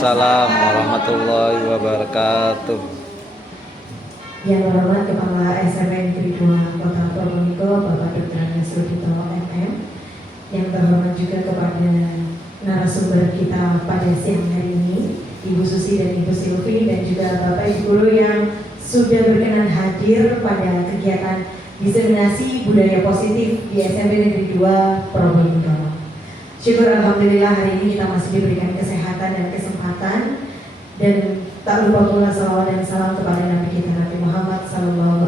Waalaikumsalam warahmatullahi wabarakatuh. Yang terhormat Kepala SMP Negeri 2 Kota Probolinggo Bapak Dr. Nasrudito MM. Yang terhormat juga kepada narasumber kita pada siang hari ini, Ibu Susi dan Ibu Silvi, dan juga Bapak Ibu Guru yang sudah berkenan hadir pada kegiatan diseminasi budaya positif di SMP Negeri 2 Probolinggo. Syukur alhamdulillah hari ini kita masih diberikan kesehatan dan kesempatan, dan tak lupa pula salawat dan salam kepada Nabi kita Nabi Muhammad SAW.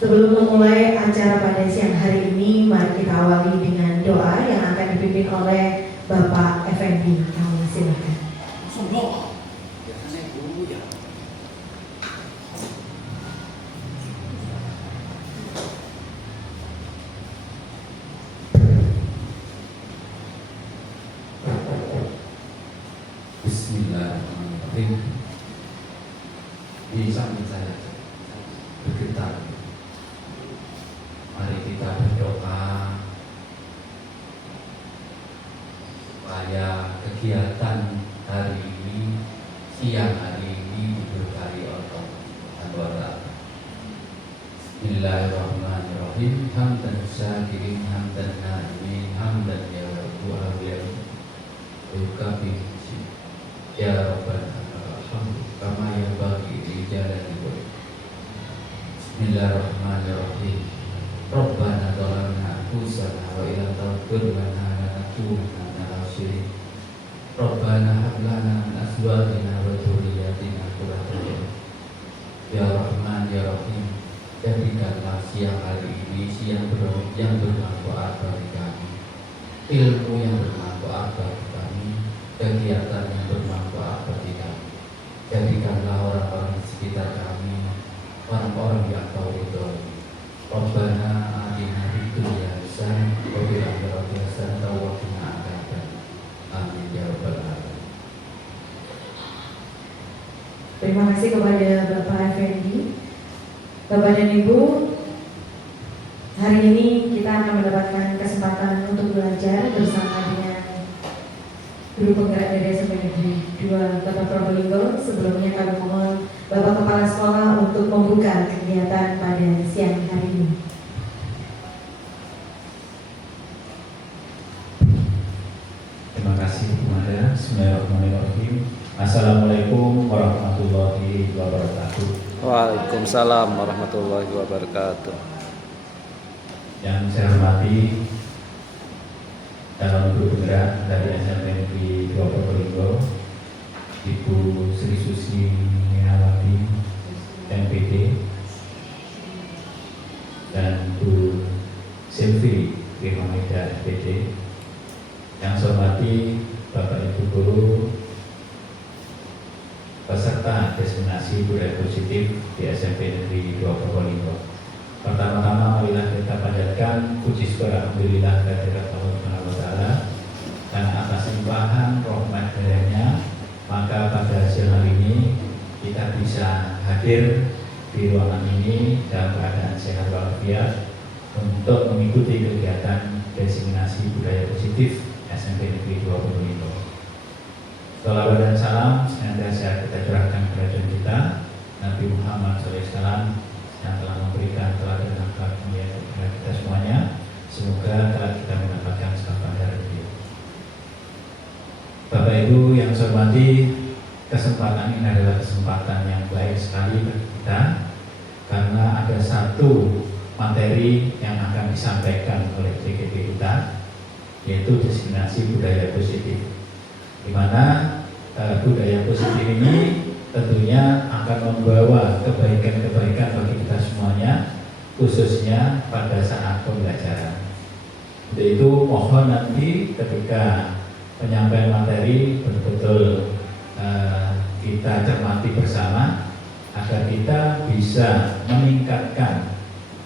Sebelum memulai acara pada siang hari ini, mari kita awali dengan doa yang akan dipimpin oleh Bapak Effendi. Kami silakan. Bismillahirrahmanirrahim. Di samping saya bergetar. Mari kita berdoa supaya kegiatan hari ini, siang hari ini diberkahi Allah Subhanahu wa ta'ala. Bismillahirrahmanirrahim. Hamdan syakirin, hamdan na'imin, hamdan ya Rabbu awliya yukabi ya Rabbana alhamdulillah kama yanbaghi li jalali wajhik. Bismillahirrahmanirrahim. Rabbana dhalamna anfusana wa illam taghfir lana lanakunanna minal khasirin. Rabbana hab lana min azwajina wa dhurriyyatina qurrata a'yun. Ya Rahman ya Rahim, jadikanlah siang hari ini siang yang bermanfaat bagi kami, ilmu yang bermanfaat bagi kami, kegiatan yang bermanfaat bagi kami. Jadikanlah orang-orang di sekitar kami orang-orang yang kau ridhoi. Rabbana atina fid dunya hasanah wa fil akhirati hasanah wa qina adzabannar. Amin ya rabbal alamin. Terima kasih kepada Bapak Effendi. Bapak dan Ibu, hari ini kita akan mendapatkan kesempatan untuk belajar bersama dengan Guru Penggerak dari SMP Negeri 2 Kota Probolinggo. Sebelumnya kami mohon Bapak Kepala Sekolah untuk membuka kegiatan pada siang hari ini. Terima kasih kepada Bismillahirrahmanirrahim. Assalamualaikum warahmatullahi wabarakatuh. Waalaikumsalam warahmatullahi wabarakatuh. Yang saya hormati calon guru penggerak dari SMP Negeri 2 Probolinggo, Ibu Sri Susi Niawati MPD, dan Bu Silvi Firmanida FPD. Yang saya hormati Bapak Ibu Guru peserta diseminasi budaya positif di SMP Negeri 2 Probolinggo. Pertama-tama marilah kita panjatkan puji syukur alhamdulillah kehadirat Allah Subhanahu wa ta'ala, karena atas limpahan rahmat darinya maka pada siang hari ini kita bisa hadir di ruangan ini dalam keadaan sehat walafiat untuk mengikuti kegiatan diseminasi budaya positif SMP Negeri 2 Probolinggo. Salawat dan salam senantiasa kita curahkan kepada Rasul kita Nabi Muhammad SAW yang telah memberikan teladan dan akhlak mulia kepada kita semuanya. Semoga telah kita mendapatkan syafaat dari beliau. Bapak Ibu yang saya hormati, kesempatan ini adalah kesempatan yang baik sekali bagi kita, karena ada satu materi yang akan disampaikan oleh DKP kita, yaitu diseminasi budaya positif, di mana budaya positif ini tentunya akan membawa kebaikan-kebaikan bagi kita semuanya, khususnya pada saat pembelajaran. Untuk itu mohon nanti ketika penyampaian materi betul-betul kita cermati bersama agar kita bisa meningkatkan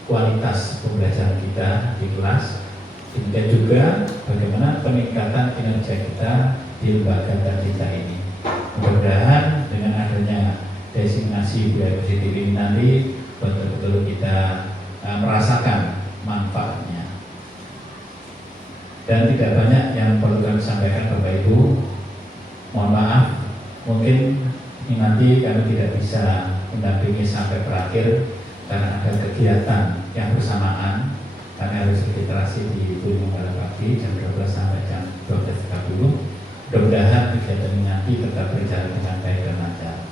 kualitas pembelajaran kita di kelas, dan juga bagaimana peningkatan kinerja kita di lembaga dan kita ini. Mudah-mudahan dengan adanya diseminasi budaya positif ini nanti betul-betul kita merasakan manfaatnya. dan tidak banyak yang perlu kami sampaikan Bapak Ibu. Mohon maaf, mungkin ini nanti kami tidak bisa mendampingi sampai terakhir karena ada kegiatan yang bersamaan. Kami harus registrasi di Gunung Balapati jam 12 sampai jam 12.30. Mudah-mudahan kegiatan ini nanti tetap berjalan dengan baik dan lancar.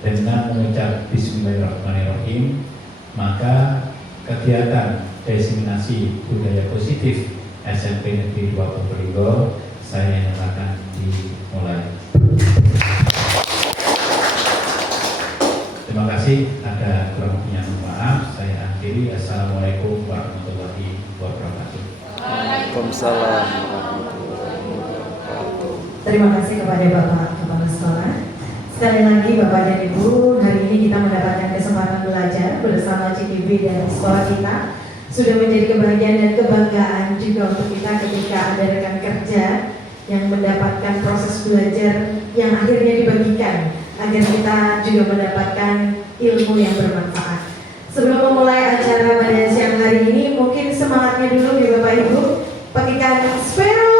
Dengan mengucap Bismillahirrahmanirrahim, maka kegiatan diseminasi budaya positif SMP Negeri 2 Probolinggo saya nyatakan dimulai. Terima kasih. Ada kurang lebihnya mohon maaf. Saya akhiri. Assalamualaikum warahmatullahi wabarakatuh. Waalaikumsalam warahmatullahi wabarakatuh. Terima kasih kepada Bapak Kepala Sekolah. Sekali lagi Bapak dan Ibu, hari ini kita mendapatkan kesempatan belajar bersama CTB dan sekolah kita. Sudah menjadi kebahagiaan dan kebanggaan juga untuk kita ketika ada rekan kerja yang mendapatkan proses belajar yang akhirnya dibagikan agar kita juga mendapatkan ilmu yang bermanfaat. Sebelum memulai acara pada siang hari ini, mungkin semangatnya dulu ya Bapak Ibu. Pakikan Spero.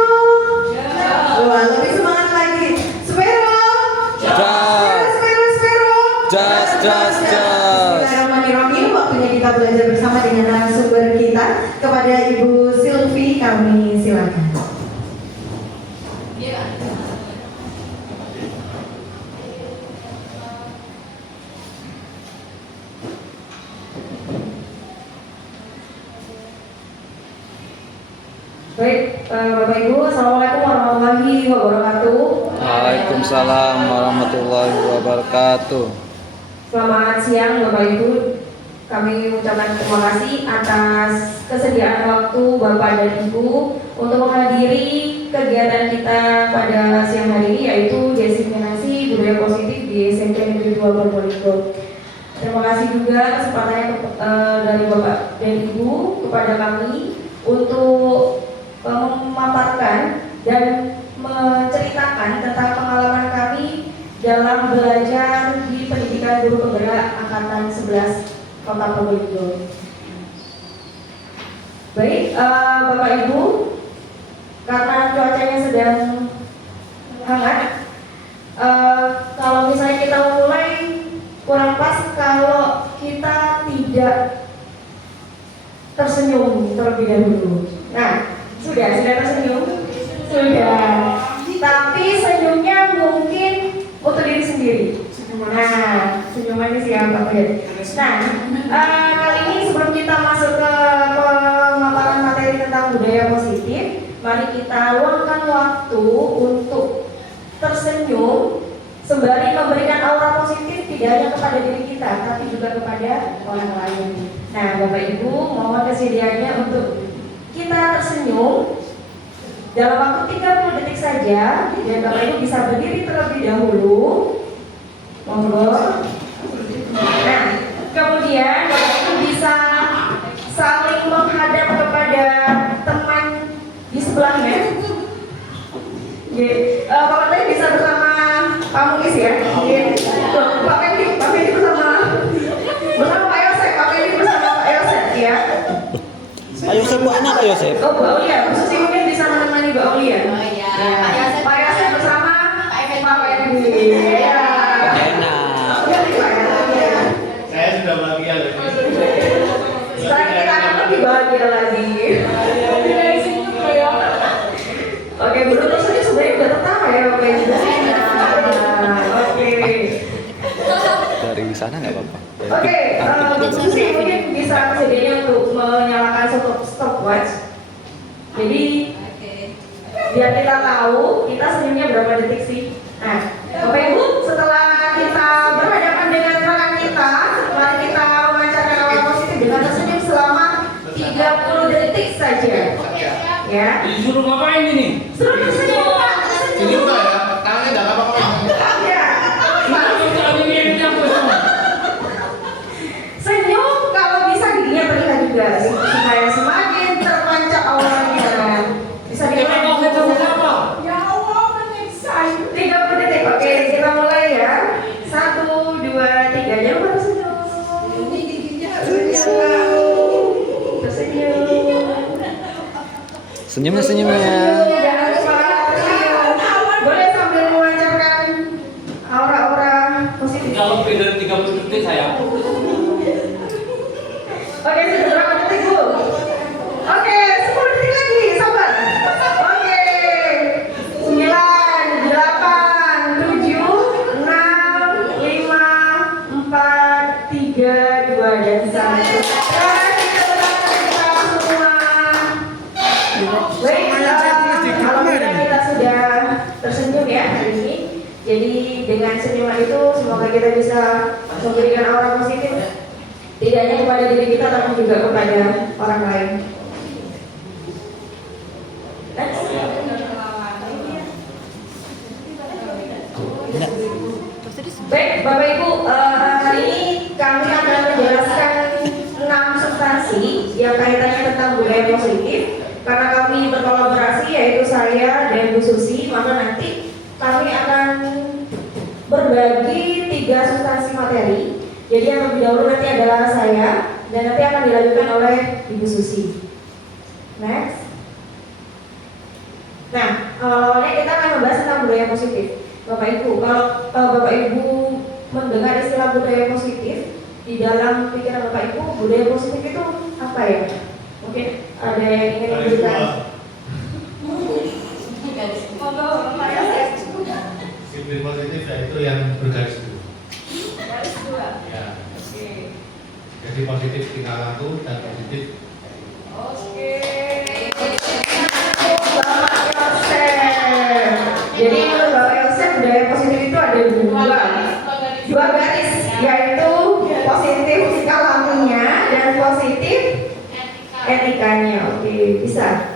Wah, lebih semangat lagi. Spero. Spero. Jas. Bismillahirrahmanirrahim. Waktunya kita belajar bersama dengan narasumber kita. Kepada Ibu Silvi, kami silakan. Baik, Bapak Ibu, Assalamualaikum warahmatullahi wabarakatuh. Waalaikumsalam warahmatullahi wabarakatuh. Selamat siang Bapak Ibu. Kami mengucapkan terima kasih atas kesediaan waktu Bapak dan Ibu untuk menghadiri kegiatan kita pada siang hari ini, yaitu diseminasi budaya positif di SMP Negeri 2 Probolinggo. Terima kasih juga kesempatannya dari Bapak dan Ibu kepada kami untuk memaparkan dan menceritakan tentang pengalaman kami dalam belajar di pendidikan guru penggerak angkatan 11 Kota Probolinggo. Baik, Bapak Ibu, karena cuacanya sedang hangat, kalau misalnya kita mulai kurang pas kalau kita tidak tersenyum terlebih dahulu. Nah, sudah tersenyum? Sudah. Tapi senyumnya mungkin untuk diri sendiri. Nah, senyumannya siapa ya? Nah, kali ini sebelum kita masuk ke pemaparan materi tentang budaya positif, mari kita luangkan waktu untuk tersenyum sembari memberikan aura positif tidak hanya kepada diri kita, tapi juga kepada orang lain. Nah, Bapak Ibu, mohon kesediaannya untuk kita tersenyum dalam waktu 30 detik saja, dan Bapak Ibu bisa berdiri terlebih dahulu. Monggo. Nah, kemudian Bapak Ibu bisa saling menghadap kepada teman di sebelahnya. Bapak tadi bisa bersama Pak Mugis ya. Pak Fendi bersama Pak Yosef. Pak Fendi bersama Pak Yosef ya. Pak Yosef banyak Pak Yosef. Oh, Mbak Aulia, Susi mungkin bisa menemani Mbak Aulia. Oh iya, Pak Yosef. Pak Yosef bersama Pak Fendi. Iya. Enak. Saya sudah bahagia loh. Sekarang kita akan lebih bahagia lagi. Oke, belum terusnya sebenarnya udah tertawa ya Bapak Ibu. Oke. Dari sana nggak apa-apa. Oke, Susi mungkin bisa kesediaannya untuk menyalakan stopwatch. Jadi biar kita tahu kita senyumnya berapa detik sih. Nah, Bapak Ibu, setelah kita berhadapan dengan rekan kita, mari kita memancarkan aura positif dengan tersenyum selama 30 detik saja. Ya. Disuruh ngapain ini? Suruh tersenyum Pak. Senyum nggak ya? Tangannya nggak apa-apa. Ya. Senyum kalau bisa giginya terlihat juga supaya semakin terpancar auranya. Bisa dilihat. Ya Allah, menyiksa. 30 detik. Oke, kita mulai ya. 1, 2, 3. Jangan lupa tersenyum. Ini giginya tersenyum. Senyumnya senyumnya. Jangan lupa tersenyum. Boleh sambil memancarkan aura-aura positif. Kalau lebih dari 30 detik saya. Oke, sudah berapa detik, Bu? Oke, 10 detik lagi, sabar. Oke. 9, 8, 7, 6, 5, 4, 3, 2, dan 1. Baik, alhamdulillah kita sudah tersenyum ya hari ini. Jadi dengan senyuman itu semoga kita bisa memberikan aura positif tidak hanya kepada diri kita tapi juga kepada orang lain. Next. Baik, Bapak Ibu, hari ini kami akan menjelaskan 6 substansi yang kaitannya tentang budaya positif. Karena kami berkolaborasi yaitu saya dan Bu Susi, maka nanti kami akan berbagi 3 substansi materi. Jadi yang lebih dahulu nanti adalah saya dan nanti akan dilanjutkan oleh Ibu Susi. Next. Nah, awalnya kita akan membahas tentang budaya positif. Bapak Ibu, kalau Bapak Ibu mendengar istilah budaya positif, di dalam pikiran Bapak Ibu, budaya positif itu apa ya? Mungkin ada yang ingin memberikan. Disiplin positif yaitu yang bergaris dua. Garis dua. Ya. Oke. Jadi positif tingkah laku dan positif. Oke. Bapak Yosef. Jadi menurut Bapak Yosef budaya positif itu ada dua garis, yaitu positif tingkah lakunya dan positif etikanya. Oke, bisa.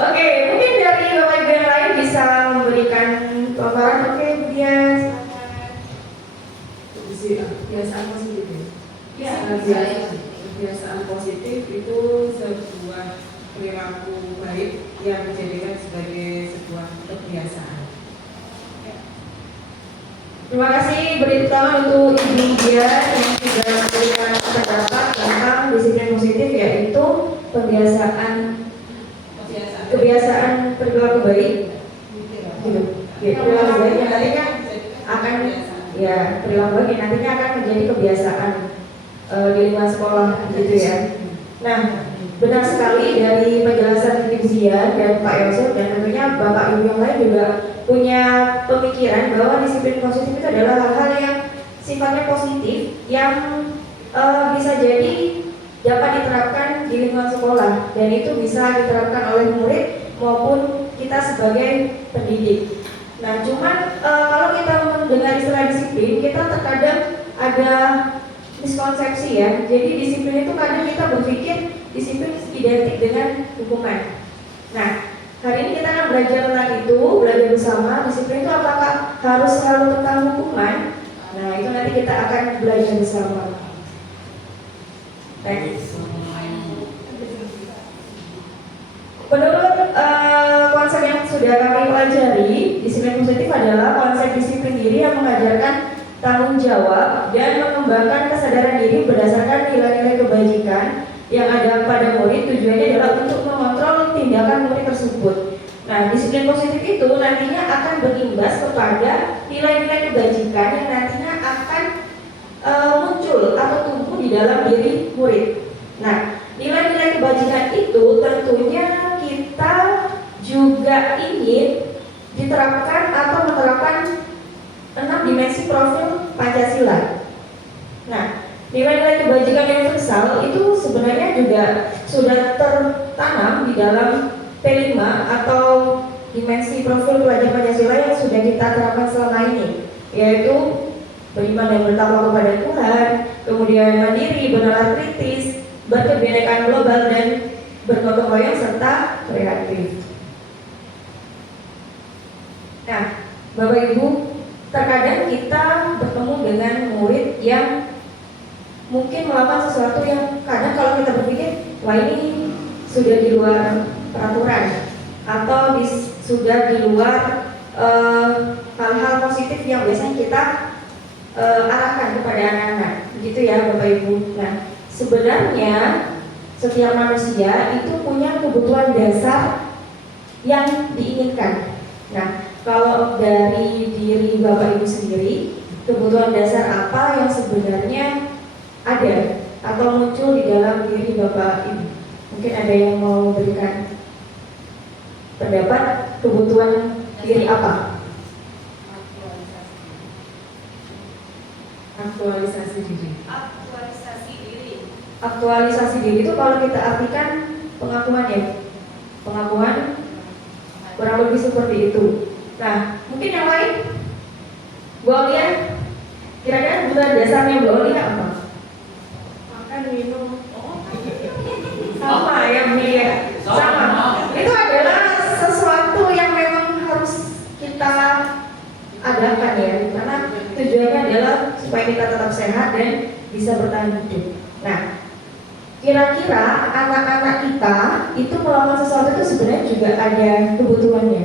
Oke, mungkin dari Bapak Ibu yang lain bisa memberikan paparan. Oke, bias. Kebiasaan positif ya? Kebiasaan positif itu sebuah perilaku baik yang dijadikan sebagai sebuah kebiasaan. Terima kasih berita untuk Ibu Dian yang sudah memberikan pendapat tentang disiplin positif, yaitu kebiasaan perilaku baik. Gitu. Ya, perilaku baik yang nantinya akan perilaku baik yang nantinya akan menjadi kebiasaan di lingkungan sekolah, gitu ya. Nah, benar sekali dari penjelasan Ibu Dian dan Pak Yosef, dan tentunya Bapak Ibu yang lain juga punya pemikiran bahwa disiplin positif itu adalah hal-hal yang sifatnya positif yang bisa jadi dapat diterapkan di lingkungan sekolah, dan itu bisa diterapkan oleh murid maupun kita sebagai pendidik. Nah, cuman kalau kita mendengar istilah disiplin, kita terkadang ada miskonsepsi ya. Jadi disiplin itu kadang kita berpikir disiplin identik dengan hukuman. Nah, hari ini kita akan belajar tentang itu, belajar bersama. Disiplin itu apakah harus selalu tentang hukuman? Nah, itu nanti kita akan belajar bersama. Next. Menurut konsep yang sudah kami pelajari, disiplin positif adalah konsep disiplin diri yang mengajarkan tanggung jawab dan mengembangkan kesadaran diri berdasarkan nilai-nilai kebajikan yang ada pada murid. Tujuannya adalah untuk mengontrol tindakan murid tersebut. Nah, disiplin positif itu nantinya akan berimbas kepada nilai-nilai kebajikan yang nantinya akan muncul atau tumbuh di dalam diri murid. Nah, nilai-nilai kebajikan itu tentunya kita juga ingin diterapkan atau menerapkan 6 dimensi profil Pancasila. Nah, nilai-nilai kebajikan yang universal itu sebenarnya juga sudah tertanam di dalam P5 atau dimensi profil pelajar Pancasila yang sudah kita terapkan selama ini, yaitu beriman dan bertakwa kepada Tuhan, kemudian mandiri, bernalar kritis, berkebinekaan global, dan bergotong royong serta kreatif. Nah, Bapak Ibu, terkadang kita bertemu dengan murid yang mungkin melakukan sesuatu yang kadang kalau kita berpikir, wah ini sudah di luar peraturan atau sudah di luar hal-hal positif yang biasanya kita arahkan kepada anak-anak, begitu ya Bapak Ibu. Nah, sebenarnya setiap manusia itu punya kebutuhan dasar yang diinginkan. Nah, kalau dari diri Bapak Ibu sendiri, kebutuhan dasar apa yang sebenarnya ada atau muncul di dalam diri Bapak Ibu? Mungkin ada yang mau berikan pendapat kebutuhan diri apa? Aktualisasi diri. Aktualisasi diri itu kalau kita artikan pengakuan ya, pengakuan kurang lebih seperti itu. Nah, mungkin yang lain, Bu Aulia, kira-kira kebutuhan dasarnya Bu Aulia apa? Makan, minum. Sama ya Bu ya, sama. Itu adalah sesuatu yang memang harus kita adakan ya, karena tujuannya adalah supaya kita tetap sehat dan bisa bertahan hidup. Nah, kira-kira anak-anak kita itu melakukan sesuatu itu sebenarnya juga ada kebutuhannya.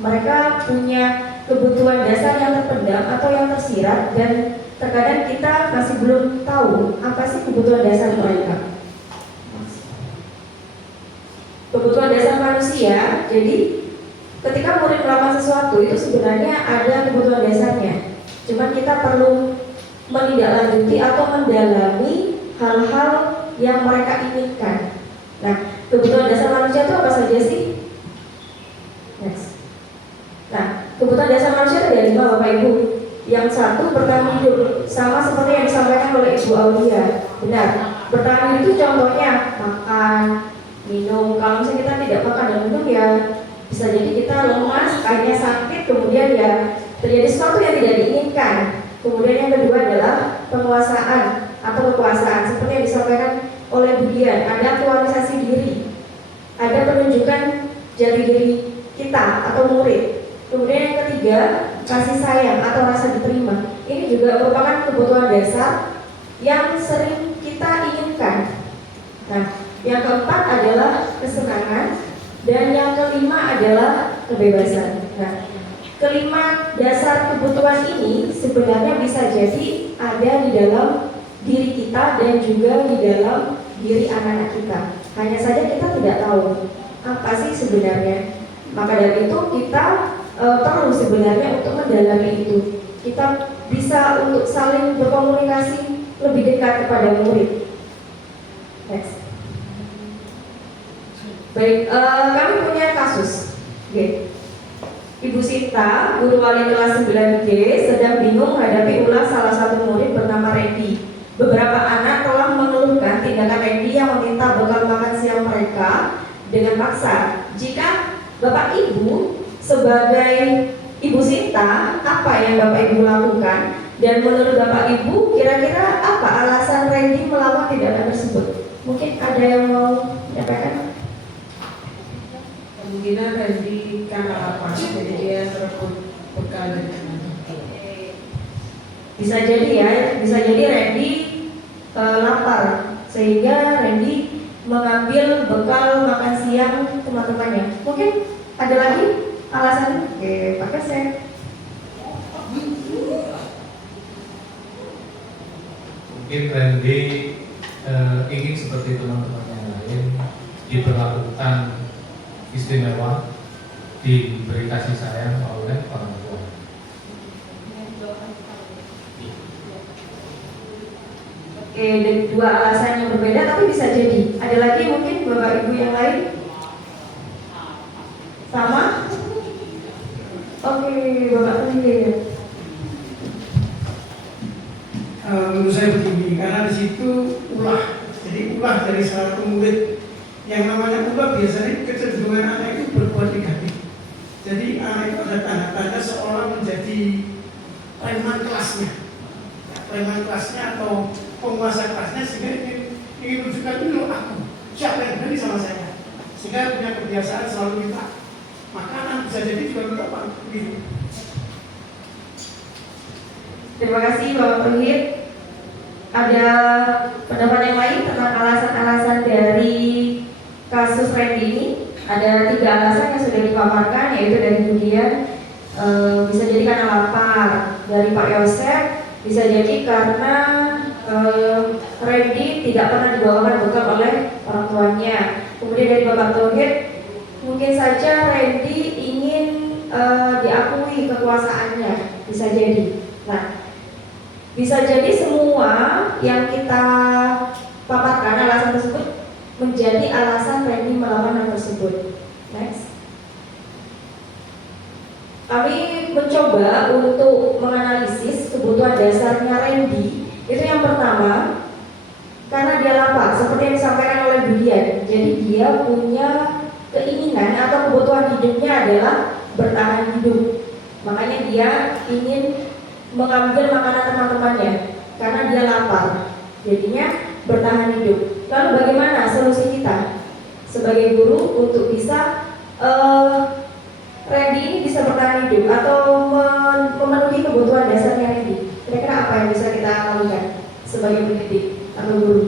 Mereka punya kebutuhan dasar yang terpendam atau yang tersirat, dan terkadang kita masih belum tahu apa sih kebutuhan dasar mereka. Kebutuhan dasar manusia, jadi ketika murid melakukan sesuatu itu sebenarnya ada kebutuhan dasarnya. Cuma kita perlu menindaklanjuti atau mendalami hal-hal yang mereka inginkan. Nah, kebutuhan dasar manusia itu apa saja sih? Next. Nah, kebutuhan dasar manusia itu ada 5 Bapak Ibu. Yang satu bertahan hidup, sama seperti yang disampaikan oleh Ibu Aulia. Benar. Bertahan hidup itu contohnya makan, minum. Kalau misalnya kita tidak makan dan minum ya bisa jadi kita lemas, kakinya sakit, kemudian ya terjadi sesuatu yang tidak diinginkan. Kemudian yang kedua adalah penguasaan atau kekuasaan, seperti yang disampaikan oleh Bu Dian. Ada aktualisasi diri, ada penunjukan jati diri kita atau murid. Kemudian yang ketiga, kasih sayang atau rasa diterima. Ini juga merupakan kebutuhan dasar yang sering kita inginkan. Nah, yang keempat adalah kesenangan, dan yang kelima adalah kebebasan. Nah, kelima dasar kebutuhan ini sebenarnya bisa jadi ada di dalam diri kita dan juga di dalam diri anak-anak kita. Hanya saja kita tidak tahu apa sih sebenarnya. Maka dari itu kita perlu sebenarnya untuk mendalami itu. Kita bisa untuk saling berkomunikasi lebih dekat kepada murid. Next. Baik, kami punya kasus. Oke. Ibu Sinta, guru wali kelas 9G, sedang bingung menghadapi ulah salah satu murid bernama Randy. Beberapa anak telah mengeluhkan tindakan Randy yang meminta bekal makan siang mereka dengan paksa. Jika Bapak Ibu sebagai Ibu Sinta, apa yang Bapak Ibu lakukan? Dan menurut Bapak Ibu, kira-kira apa alasan Randy melakukan tindakan tersebut? Mungkin ada yang mau menyampaikan? Kemungkinan Randy karena lapar, jadi dia berebut bekal dari teman. Bisa jadi ya, bisa jadi Randy lapar sehingga Randy mengambil bekal makan siang teman-temannya. Mungkin ada lagi alasan? Oke, Pak Kasep. Mungkin Randy ingin seperti teman-teman yang lain diperlakukan istimewa, diberi kasih sayang oleh orang tua. Oke, ada 2 alasan yang berbeda tapi bisa jadi. Ada lagi mungkin Bapak Ibu yang lain? Sama? Oke, Bapak Tengger. Menurut saya begini, karena di situ ulah, jadi ulah dari salah satu murid. Yang namanya ulah biasanya kecenderungan anak itu berbuat negatif. Jadi anak itu ada tanda-tanda seolah menjadi preman kelasnya, preman kelasnya atau penguasa kelasnya, sehingga ingin menunjukkan ini loh aku, siapa yang berani sama saya, sehingga punya kebiasaan selalu minta makanan, bisa jadi juga minta apa gitu. Terima kasih Bapak Tengger. Ada pendapat yang lain tentang alasan-alasan dari kasus Randy ini? Ada 3 alasan yang sudah dipaparkan, yaitu dari kemudian bisa jadi karena lapar, dari Pak Yosef bisa jadi karena Randy tidak pernah dibawakan bekal oleh orang tuanya. Kemudian dari Bapak Tauhid, mungkin saja Randy ingin diakui kekuasaannya, bisa jadi. Nah, bisa jadi semua yang kita paparkan alasan tersebut menjadi alasan Randy melakukan hal tersebut. Next. Kami mencoba untuk menganalisis kebutuhan dasarnya Randy. Itu yang pertama, karena dia lapar, seperti yang disampaikan oleh Budian. Jadi dia punya keinginan atau kebutuhan hidupnya adalah bertahan hidup. Makanya dia ingin mengambil makanan teman-temannya karena dia lapar. Jadinya bertahan hidup. Lalu bagaimana solusi kita sebagai guru untuk bisa Randy ini bisa bertahan hidup atau memenuhi kebutuhan dasarnya Randy? Kira-kira apa yang bisa kita lakukan sebagai pendidik atau guru?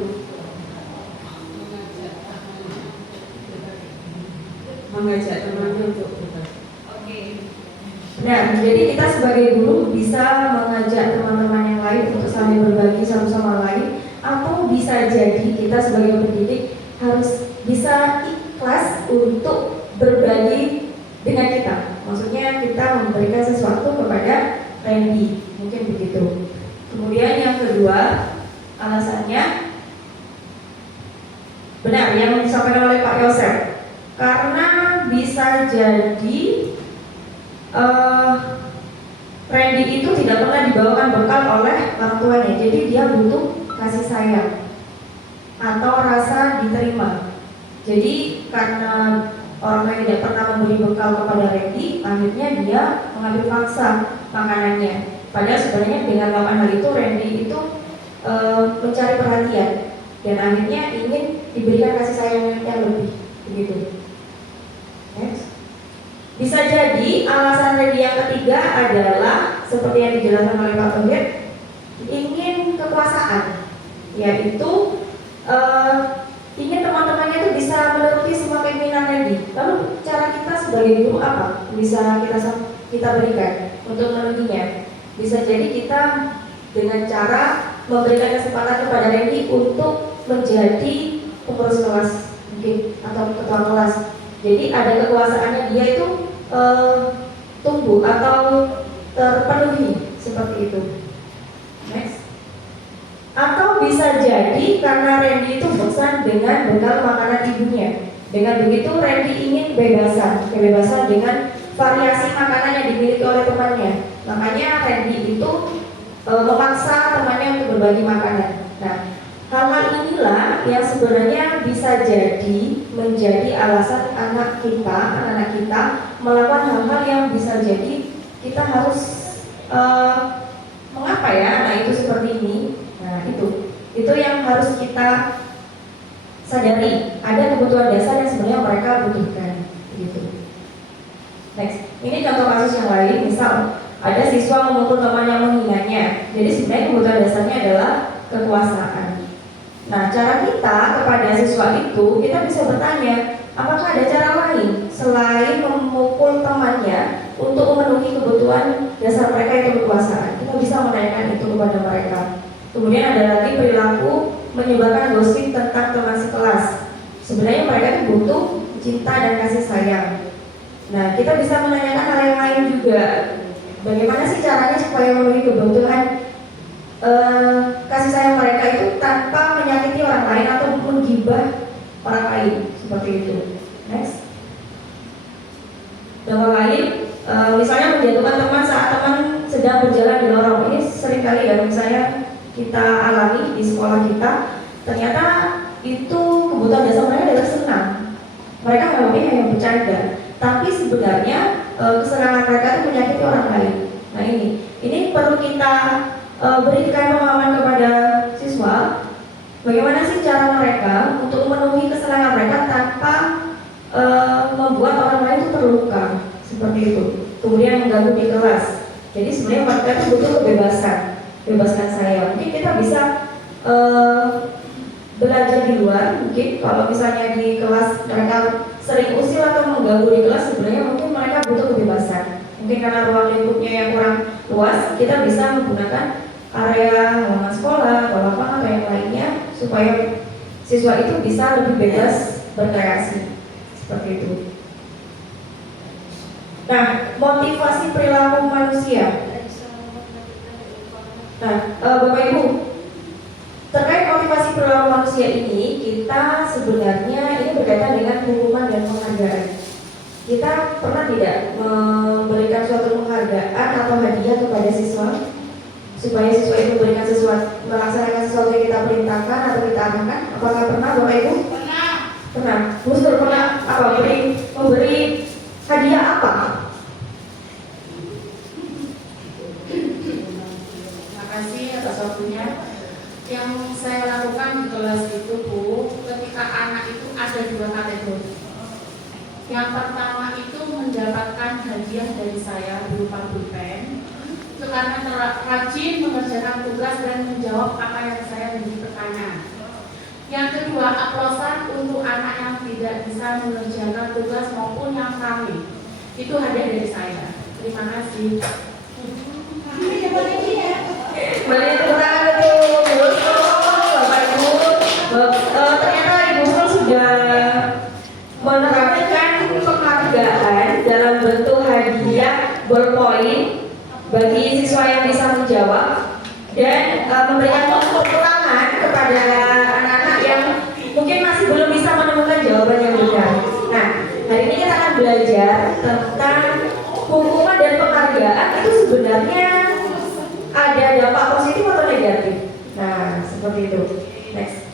Mengajak temannya untuk berbagi. Nah, jadi kita sebagai guru bisa mengajak teman-teman yang lain untuk saling berbagi satu sama lain, atau bisa jadi kita sebagai pendidik harus bisa ikhlas untuk berbagi dengan kita. Maksudnya kita memberikan sesuatu kepada Randy, mungkin begitu. Kemudian yang kedua, alasannya benar yang disampaikan oleh Pak Yosef, karena bisa jadi Randy itu tidak pernah dibawakan bekal oleh orang tuanya, jadi dia butuh kasih sayang atau rasa diterima. Jadi karena orang lain tidak pernah memberi bekal kepada Randy, akhirnya dia mengambil paksa makanannya. Padahal sebenarnya dengan melakukan hal itu Randy itu mencari perhatian dan akhirnya ingin diberikan kasih sayang yang lebih, begitu. Next. Bisa jadi alasan Randy yang ketiga adalah seperti yang dijelaskan oleh Pak Tauhid, ingin kekuasaan, yaitu ingin teman-temannya itu bisa menuruti semua keinginan Randy. Lalu cara kita sebagai guru apa bisa kita berikan untuk memenuhinya? Bisa jadi kita dengan cara memberikan kesempatan kepada Randy untuk menjadi pengurus kelas mungkin atau ketua kelas. Jadi ada kekuasaannya dia itu tumbuh atau terpenuhi seperti itu. Next. Atau bisa jadi karena Randy itu bosan dengan bekal makanan ibunya. Dengan begitu Randy ingin kebebasan dengan variasi makanan yang dimiliki oleh temannya. Makanya Randy itu memaksa temannya untuk berbagi makanan. Nah, hal-hal inilah yang sebenarnya bisa jadi menjadi alasan anak-anak kita melakukan hal-hal yang bisa jadi kita harus mengapa ya anak itu seperti ini. Nah, itu yang harus kita sadari. Ada kebutuhan dasar yang sebenarnya mereka butuhkan, gitu. Next, ini contoh kasus yang lain. Misal ada siswa memukul teman yang menghinanya. Jadi sebenarnya kebutuhan dasarnya adalah kekuasaan. Nah, cara kita kepada siswa itu, kita bisa bertanya, apakah ada cara lain selain memukul temannya untuk memenuhi kebutuhan dasar mereka itu kekuasaan? Kita bisa menanyakan itu kepada mereka. Kemudian ada lagi perilaku menyebarkan gosip tentang teman sekelas. Sebenarnya mereka itu butuh cinta dan kasih sayang. Nah, kita bisa menanyakan hal yang lain juga. Bagaimana sih caranya supaya memenuhi kebutuhan kasih sayang mereka itu tanpa menyakiti orang lain atau menggibah orang lain, seperti itu. Next. Contoh lain, misalnya menjatuhkan teman saat teman sedang berjalan di lorong. Ini seringkali ya, misalnya kita alami di sekolah kita. Ternyata itu kebutuhan dasar mereka adalah senang. Mereka menganggapnya hanya bercanda, tapi sebenarnya kesenangan mereka itu menyakiti orang lain. Nah, ini perlu kita berikan pemahaman kepada siswa. Bagaimana sih cara mereka untuk memenuhi kesenangan mereka tanpa membuat orang lain itu terluka, seperti itu. Kemudian mengganggu di kelas. Jadi sebenarnya mereka itu butuh kebebasan, bebaskan saya. Mungkin kita bisa belajar di luar. Mungkin kalau misalnya di kelas mereka sering usil atau mengganggu di kelas, sebenarnya mungkin mereka butuh kebebasan. Mungkin karena ruang lingkupnya yang kurang luas, kita bisa menggunakan area halaman sekolah atau lapangan atau yang lainnya supaya siswa itu bisa lebih bebas berkreasi seperti itu. Nah, motivasi perilaku manusia. Nah, Bapak Ibu, terkait motivasi perilaku manusia ini, kita sebenarnya ini berkaitan dengan hukuman dan penghargaan. Kita pernah tidak memberikan suatu penghargaan atau hadiah kepada siswa supaya siswa itu memberikan sesuatu, melaksanakan sesuatu yang kita perintahkan atau kita arahkan? Apakah pernah, Bapak Ibu? Pernah. Bu Sur pernah apa? Memberi hadiah apa? Terima kasih atas waktunya. Yang saya lakukan di kelas itu, Bu, ketika anak itu ada 2 kategori. Yang pertama itu mendapatkan hadiah dari saya berupa pulpen, itu karena rajin mengerjakan tugas dan menjawab apa yang saya menjadi pertanyaan. Yang kedua, aplausan untuk anak yang tidak bisa mengerjakan tugas maupun yang kami. Itu hadiah dari saya. Terima kasih. Balik tepuk tangan untuk Ibu Sur, Bapak Ibu. Ternyata Ibu Sur sudah menerapkan penghargaan dalam bentuk hadiah ballpoint bagi siswa yang bisa menjawab dan memberikan tepuk tangan kepada anak-anak yang mungkin masih belum bisa menemukan jawaban yang benar. Nah, hari ini kita akan belajar tentang hukuman dan penghargaan itu sebenarnya ada dampak positif atau negatif. Nah, seperti itu. Next.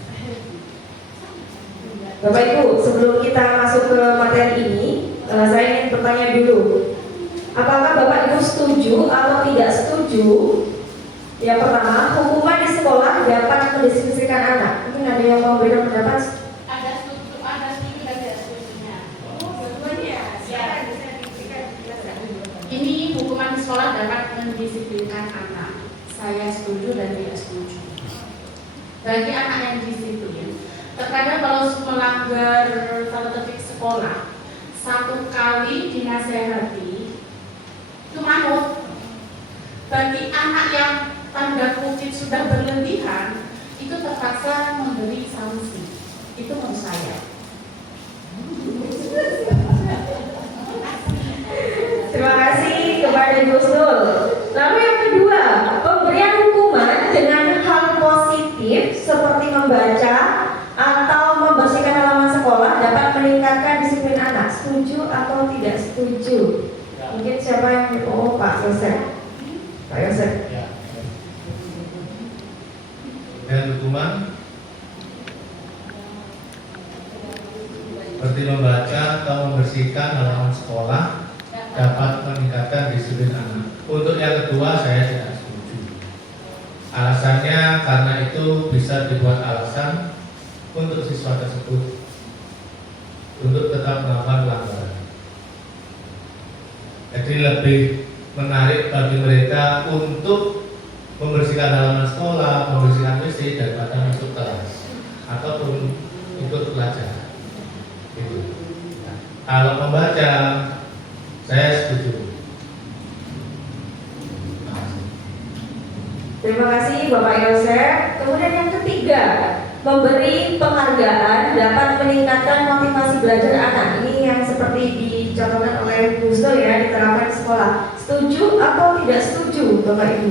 Bapak Ibu, sebelum kita masuk ke materi ini, saya ingin bertanya dulu. Apakah Bapak Ibu setuju atau tidak setuju? Yang pertama, hukuman di sekolah dapat mendiskusikan anak. Mungkin ada yang mau berikan pendapat? Ada setuju dan tidak setujunya. Ini hukuman di sekolah dapat mendisiplinkan anak. Saya setuju dan tidak setuju. Bagi anak yang disiplin, terkadang kalau melanggar tata tertib sekolah, 1 kali dinasehati itu manut. Bagi anak yang tanda kutip sudah berlebihan, itu terpaksa memberi sanksi. Itu menurut saya. Terima kasih kepada Gus Dul. Lalu yang kedua, pemberian hukuman dengan hal positif seperti membaca atau membersihkan halaman sekolah dapat meningkatkan disiplin anak. Setuju atau tidak setuju? Mungkin siapa yang Pak Yosef. Pak Yosef. Dan hukuman seperti membaca atau membersihkan halaman sekolah dapat meningkatkan disiplin anak. Untuk yang kedua saya tidak setuju. Alasannya karena itu bisa dibuat alasan untuk siswa tersebut untuk tetap melakukan pelanggaran. Jadi lebih menarik bagi mereka untuk membersihkan halaman sekolah, membersihkan WC daripada masuk kelas ataupun ikut pelajaran. Gitu. Nah, kalau membaca, saya setuju. Terima kasih Bapak Yosef. Kemudian yang ketiga, memberi penghargaan dapat meningkatkan motivasi belajar anak. Ini yang seperti dicontohkan oleh Gus Dul ya, diterapkan di sekolah. Setuju atau tidak setuju Bapak Ibu?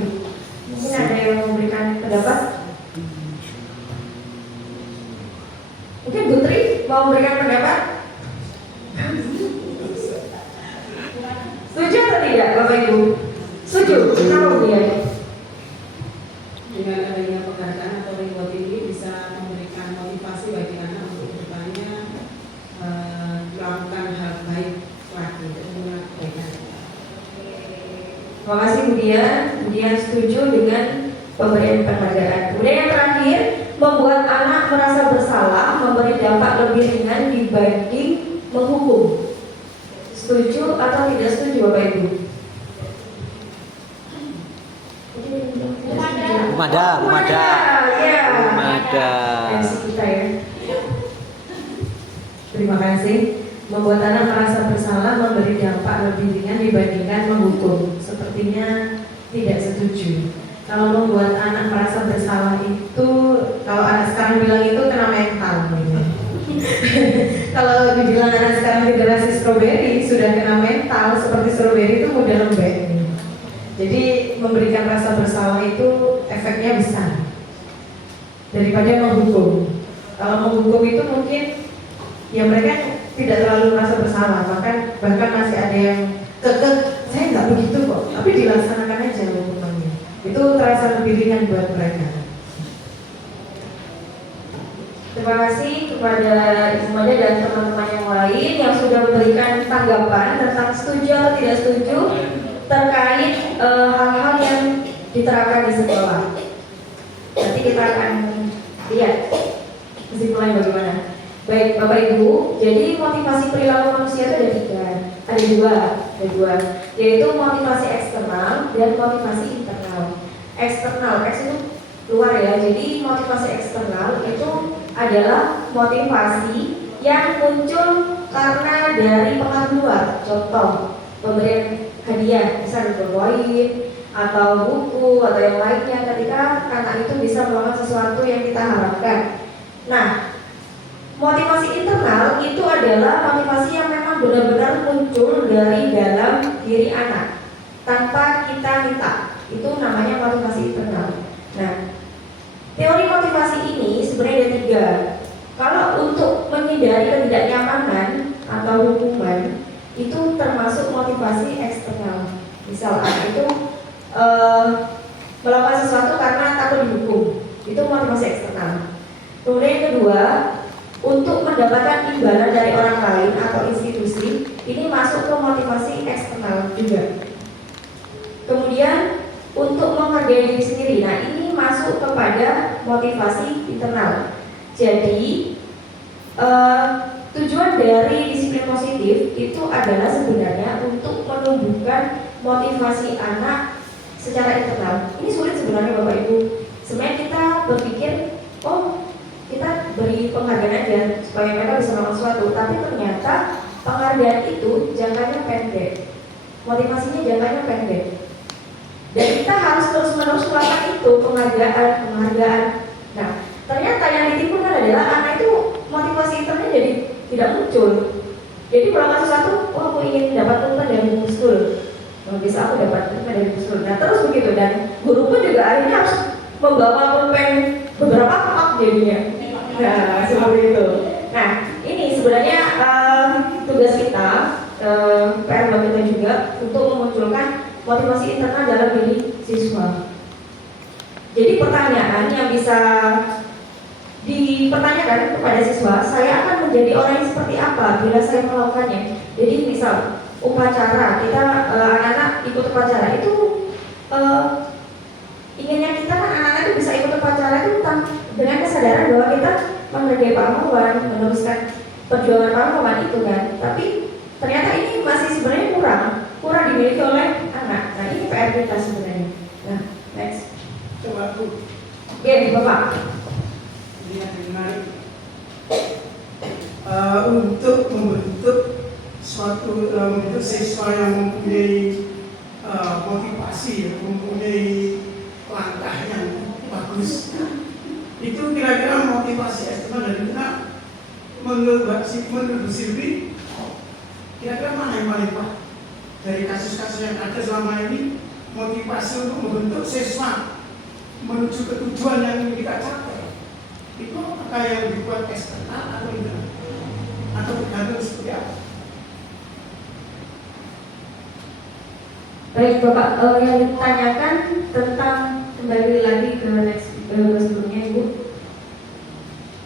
Mungkin ada yang memberikan pendapat? Mungkin Bu Tri mau memberikan pendapat? Setuju atau tidak Bapak Ibu? Setuju. Kenapa dia? Dengan adanya penghargaan atau reward ini bisa memberikan motivasi bagi anak untuk bertanya melakukan hal baik lagi dan melakukan kebaikan. Terima kasih Budian. Budian setuju dengan pemberian penghargaan. Kemudian yang terakhir, membuat anak merasa bersalah, memberi dampak lebih ringan dibanding menghukum. Setuju atau tidak setuju Bapak Ibu? Rumada. Ya. Rumada. MC kita ya. Terima kasih. Membuat anak merasa bersalah, memberi dampak lebih ringan dibandingkan menghukum. Sepertinya tidak setuju. Kalau membuat anak merasa bersalah itu, kalau anak sekarang bilang itu kena mental. Kalau dibilang anak sekarang generasi strawberry sudah kena mental seperti strawberry itu mudah lembek. Jadi memberikan rasa bersalah itu efeknya besar daripada menghukum. Kalau menghukum itu mungkin ya mereka tidak terlalu merasa bersalah, bahkan masih ada yang kekeh, saya nggak begitu kok, tapi dilaksanakan aja hukumannya. Itu terasa lebih ringan buat mereka. Terima kasih kepada Ibu Mada dan teman-teman yang lain yang sudah memberikan tanggapan tentang setuju atau tidak setuju terkait hal-hal yang diterapkan di sekolah. Nanti kita akan lihat kesimpulannya bagaimana. Baik Bapak Ibu, jadi motivasi perilaku manusia itu ada dua, yaitu motivasi eksternal dan motivasi internal. Eksternal, X itu luar ya, jadi motivasi eksternal itu adalah motivasi yang muncul karena dari pengaruh luar. Contoh, pemberian hadiah, misalnya poin atau buku atau yang lainnya, ketika anak itu bisa melakukan sesuatu yang kita harapkan. Nah, motivasi internal itu adalah motivasi yang memang benar-benar muncul dari dalam diri anak tanpa kita minta. Itu namanya motivasi internal. Nah, teori motivasi ini sebenarnya ada 3. Kalau untuk menghindari ketidaknyamanan atau hukuman, itu termasuk motivasi eksternal. Misal anak itu melakukan sesuatu karena takut dihukum, itu motivasi eksternal. Kemudian yang kedua, untuk mendapatkan imbalan dari orang lain atau institusi, ini masuk ke motivasi eksternal juga. Kemudian untuk menghargai diri sendiri, nah ini masuk kepada motivasi internal. Jadi tujuan dari disiplin positif itu adalah sebenarnya untuk menumbuhkan motivasi anak secara internal. Ini sulit sebenarnya Bapak Ibu. Sebenarnya kita berpikir, oh kita beri penghargaan aja supaya mereka bisa melakukan sesuatu, tapi ternyata penghargaan itu jangkanya pendek, motivasinya jangkanya pendek, dan kita harus terus-menerus melakukan itu penghargaan. Nah, ternyata yang ditimbulkan adalah anak itu motivasi internalnya jadi tidak muncul. Jadi melakukan sesuatu, oh aku ingin dapat pulpen dari Muskul, bisa aku dapat pulpen dari Muskul. Nah terus begitu, dan guru pun juga akhirnya harus membawa pulpen beberapa kotak jadinya. Nah, seperti itu. Nah, ini sebenarnya tugas kita, PR buat kita juga untuk memunculkan motivasi internal dalam diri siswa. Jadi pertanyaan yang bisa dipertanyakan kepada siswa, saya akan menjadi orang yang seperti apa bila saya melakukannya. Jadi misal upacara, kita anak-anak ikut upacara itu inginnya kita kan anak-anak itu bisa ikut upacara itu dengan kesadaran bahwa kita menghargai pahlawan, meneruskan perjuangan pahlawan itu kan. Tapi ternyata ini masih sebenarnya kurang dimiliki oleh anak. Nah ini PR kita sebenarnya. Nah next. Coba Bu. Oke Bapak. Ini yang menarik. Untuk membentuk suatu membentuk siswa yang mempunyai motivasi, mempunyai langkah yang bagus. Itu kira-kira motivasi eksternal dari kita menurut Silvi, kira-kira mana yang paling pak dari kasus-kasus yang ada selama ini, motivasi untuk membentuk siswa menuju ke tujuan yang ingin kita capai, itu apakah yang dibuat eksternal atau internal, atau tergantung seperti apa? Baik Bapak, yang ditanyakan tentang, kembali lagi ke next sebelumnya Ibu,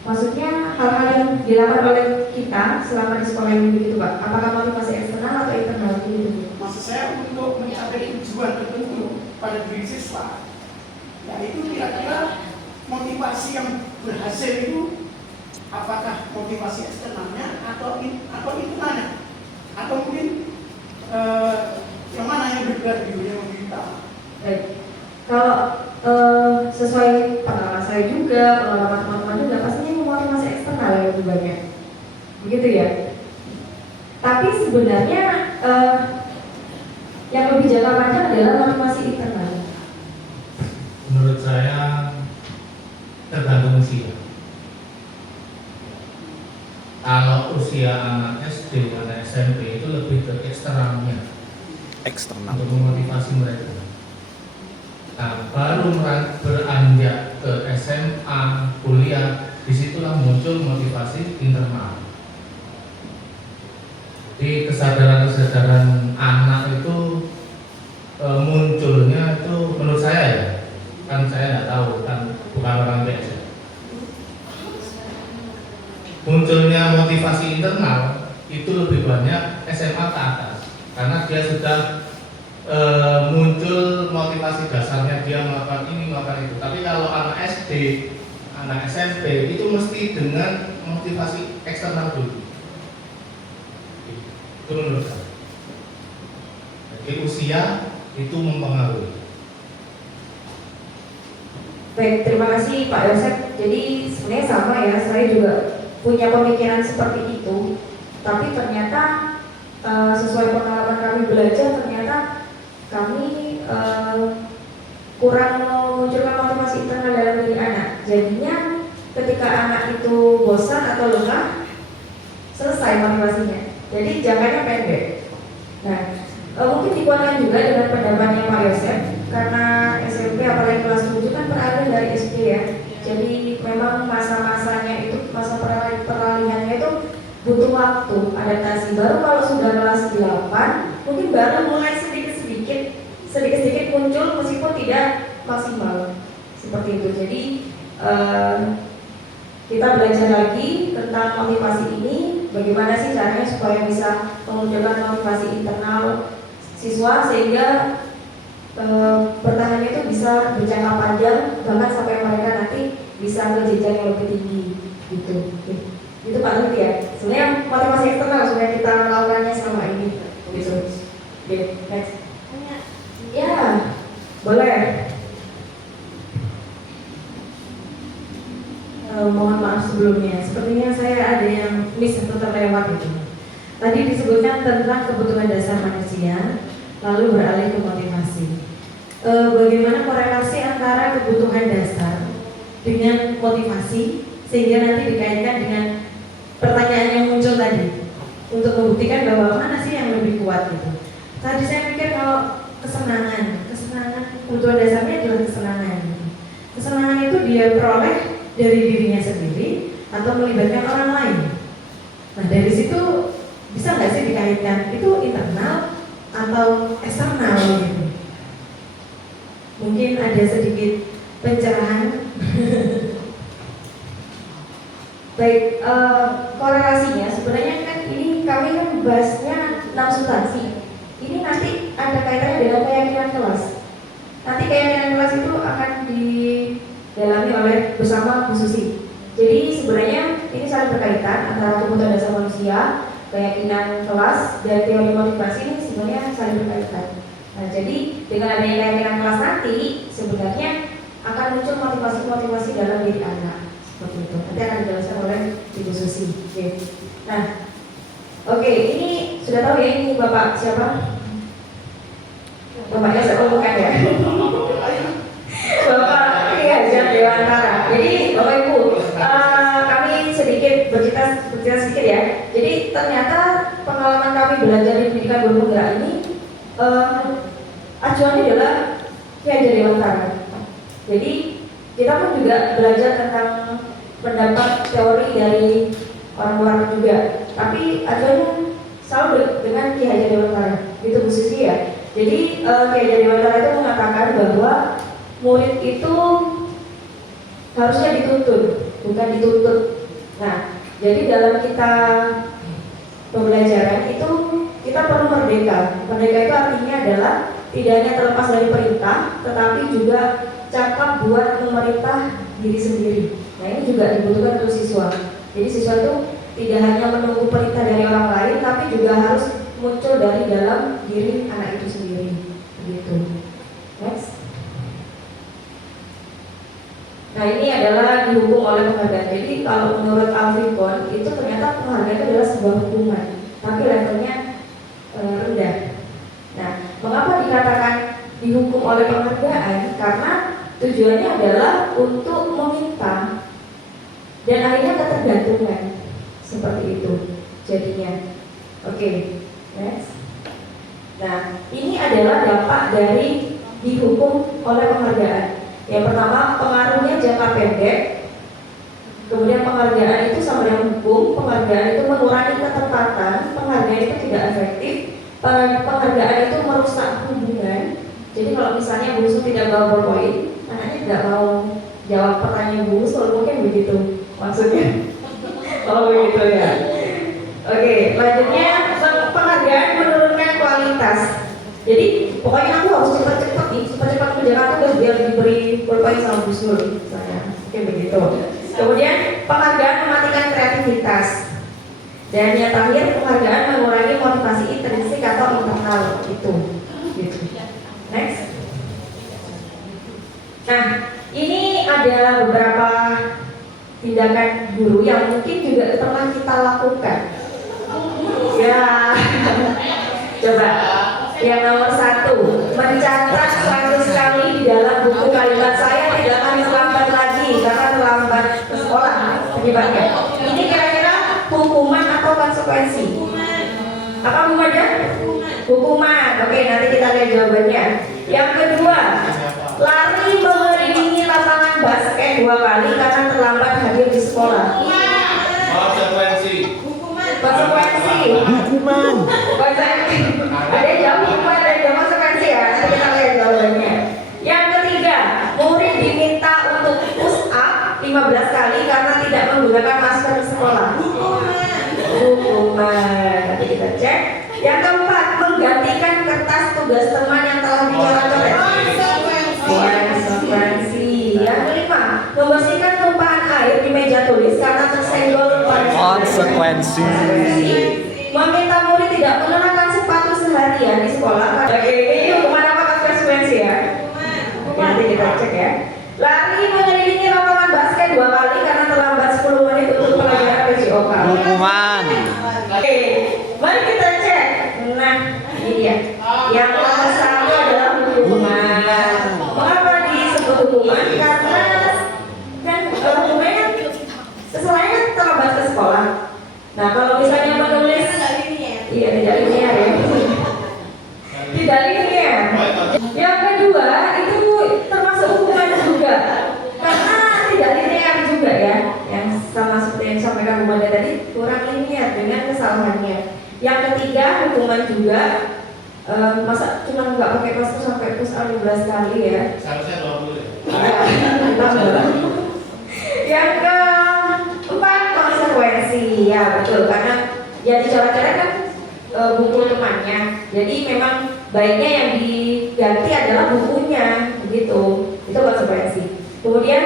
maksudnya hal-hal yang dilakukan oleh kita selama di sekolah ini begitu Pak, apakah motivasi eksternal atau internal begitu? Maksud saya untuk mencapai tujuan tertentu pada diri siswa, ya itu kira-kira motivasi yang berhasil itu apakah motivasi eksternalnya atau internalnya, atau mungkin yang mana yang berbeda di dunia kita? Baik, kalau sesuai pengalaman saya juga, pengalaman teman-teman juga, pastinya motivasi eksternal yang lebih banyak, begitu ya. Tapi sebenarnya yang lebih jangka panjang adalah motivasi internal. Menurut saya tergantung usia. Kalau usia anak SD dan SMP itu lebih ke eksternalnya Eksternal. untuk memotivasi mereka. Nah, baru beranjak ke SMA, kuliah, disitulah muncul motivasi internal. Jadi kesadaran anak itu munculnya itu menurut saya ya, kan saya nggak tahu, kan bukan orang biasa. Munculnya motivasi internal itu lebih banyak SMA ke atas, karena dia sudah muncul motivasi dasarnya, dia melakukan ini, melakukan itu. Tapi kalau anak SD, anak SMP itu mesti dengan motivasi eksternal dulu. Itu menurut saya. Jadi usia itu mempengaruhi. Baik, terima kasih Pak Yosef. Jadi sebenarnya sama ya, saya juga punya pemikiran seperti itu. Tapi ternyata sesuai pengalaman kami belajar, ternyata kami kurang memunculkan motivasi internal dalam diri anak. Jadinya ketika anak itu bosan atau lelah, selesai motivasinya. Jadi jangkanya pendek. Nah, mungkin dikuatkan juga dengan pendapatnya Pak Yosef, karena SMP apalagi kelas 7 kan beralih dari SD ya. Jadi memang masa-masanya itu, masa peralihannya itu butuh waktu adaptasi. Baru kalau sudah kelas 8 mungkin baru mulai sedikit-sedikit muncul meskipun tidak maksimal seperti itu. Jadi kita belajar lagi tentang motivasi ini, bagaimana sih caranya supaya bisa memunculkan motivasi internal siswa sehingga bertahannya itu bisa berjangka panjang, bahkan sampai mereka nanti bisa ke jenjang yang lebih tinggi gitu. Itu Pak Lutfi ya. Sebenarnya motivasi eksternal supaya kita melakukannya selama ini gitu. Oke, next. Ya, boleh. Mohon maaf sebelumnya, sepertinya saya ada yang miss atau terlewat itu. Tadi disebutkan tentang kebutuhan dasar manusia, lalu beralih ke motivasi. Bagaimana korelasi antara kebutuhan dasar dengan motivasi sehingga nanti dikaitkan dengan pertanyaan yang muncul tadi untuk membuktikan bahwa mana sih yang lebih kuat gitu. Tadi saya pikir kalau kesenangan kebutuhan dasarnya adalah kesenangan. Gitu. Kesenangan itu dia peroleh dari dirinya sendiri atau melibatkan orang lain. Nah dari situ bisa nggak sih dikaitkan itu internal atau eksternal gitu? Mungkin ada sedikit pencerahan. Baik, korelasinya sebenarnya kan ini kami kan bahasnya 6 substansi. Ini nanti ada kaitannya dengan keyakinan kelas. Nanti keyakinan kelas itu akan didalami oleh bersama Bu Susi. Jadi sebenarnya ini saling berkaitan antara kebutuhan dasar manusia, keyakinan kelas, dan teori motivasi ini sebenarnya saling berkaitan. Nah, jadi dengan adanya keyakinan kelas nanti sebenarnya akan muncul motivasi-motivasi dalam diri anak seperti itu. Nanti akan dijelaskan oleh Ibu Susi. Oke. Nah, oke, ini sudah tahu ya ini Bapak siapa? Bapaknya saya bukan ya. Bapak Hajar Dewantara. Jadi Bapak Ibu, kami sedikit bercerita sedikit ya. Jadi ternyata pengalaman kami belajar di pendidikan guru penggerak ini acuannya adalah Hajar Dewantara. Jadi kita pun juga belajar tentang pendapat teori dari orang luar juga. Tapi acuannya selalu dengan Ki Hajar Dewantara. Itu Bu Sisi ya. Jadi Ki Hajar Dewantara itu mengatakan bahwa murid itu harusnya dituntun, bukan dituntut. Nah, jadi dalam kita pembelajaran itu kita perlu merdeka. Merdeka itu artinya adalah tidak hanya terlepas dari perintah, tetapi juga cakap buat memerintah diri sendiri. Nah, ini juga dibutuhkan untuk siswa. Jadi siswa itu tidak hanya menunggu perintah dari orang lain, tapi juga harus muncul dari dalam diri anak itu sendiri. Begitu. Next. Nah, ini adalah dihukum oleh penghargaan. Jadi kalau menurut Alfikon itu ternyata penghargaan itu adalah sebuah hukuman, tapi levelnya rendah. Nah, mengapa dikatakan dihukum oleh penghargaan? Karena tujuannya adalah untuk meminta dan akhirnya ketergantungan. seperti itu jadinya. Oke, next. Nah, ini adalah dampak dari dihukum oleh penghargaan. Yang pertama, pengaruhnya jangka pendek. Kemudian penghargaan itu sama dengan hukum. Penghargaan itu mengurangi ketepatan. Penghargaan itu tidak efektif. Penghargaan itu merusak hubungan. Jadi kalau misalnya Bu Su tidak bawa poin, anaknya tidak mau jawab pertanyaan Bu Su, mungkin begitu maksudnya. Oh begitu ya. Oke, selanjutnya penghargaan menurunkan kualitas. Jadi pokoknya aku harus cepat-cepat nih, cepat-cepat mengerjakan tugas biar diberi poin sama Bu Su misalnya. Oke begitu. Kemudian penghargaan mematikan kreativitas. Dan yang terakhir, penghargaan mengurangi motivasi intrinsik atau internal itu. Gitu. Next. Nah, ini ada beberapa tindakan guru yang mungkin juga pernah kita lakukan. Ya, coba. Yang nomor 1, mencatat 100 kali di dalam buku kalimat saya tidak akan terlambat lagi karena terlambat ke sekolah penyebabnya. Ini kira-kira hukuman atau konsekuensi? Apa Bu Maja? Hukuman. Oke, nanti kita lihat jawabannya. Yang kedua, lari mengelilingi lapangan basket 2 kali karena terlambat hadir di sekolah. Konsekuensi. Konsekuensi. Hukuman. Konsekuensi. Ada jawab hukuman dan jawab konsekuensi ya. Nanti kita lihat jawabannya. Yang ketiga, murid diminta untuk push up 15 kali karena tidak menggunakan masker di sekolah. Hukuman. Nanti kita cek. Yang keempat, menggantikan kertas tugas teman yang telah dicoret-coret. Konsekuensi. Yang kelima, membersihkan tumpahan air di meja tulis karena tersenggol pada Konsekuensi. meminta murid tidak mengenakan sepatu seharian di sekolah. Oke, ini hukuman apa konsekuensi ya? Oke, nanti kita cek ya. Lari mengelilingi lapangan basket 2 kali karena terlambat 10 menit untuk pelajaran PJOK. Hukuman. Oke, mari kita cek. Nah, ini dia. Yang nomor 1 adalah hukuman. Mengapa disebut hukuman? Karena kan hukumannya sesuai kan terlambat ke sekolah. Nah, kalau misalnya menulis, iya tidak linear ya. Tidak linear. Yang kedua itu termasuk hukuman juga, karena tidak linear juga ya. Yang sama seperti yang disampaikan Bu Manda tadi, kurang linear dengan kesalahannya. Yang ketiga hukuman juga, masa cuma nggak pakai masker sampai push up 15 kali ya? Seharusnya 20 ya. Yang keempat konsekuensi ya betul, karena yang dicoret-coret kan buku temannya, jadi memang baiknya yang diganti adalah bukunya begitu, itu konsekuensi. Kemudian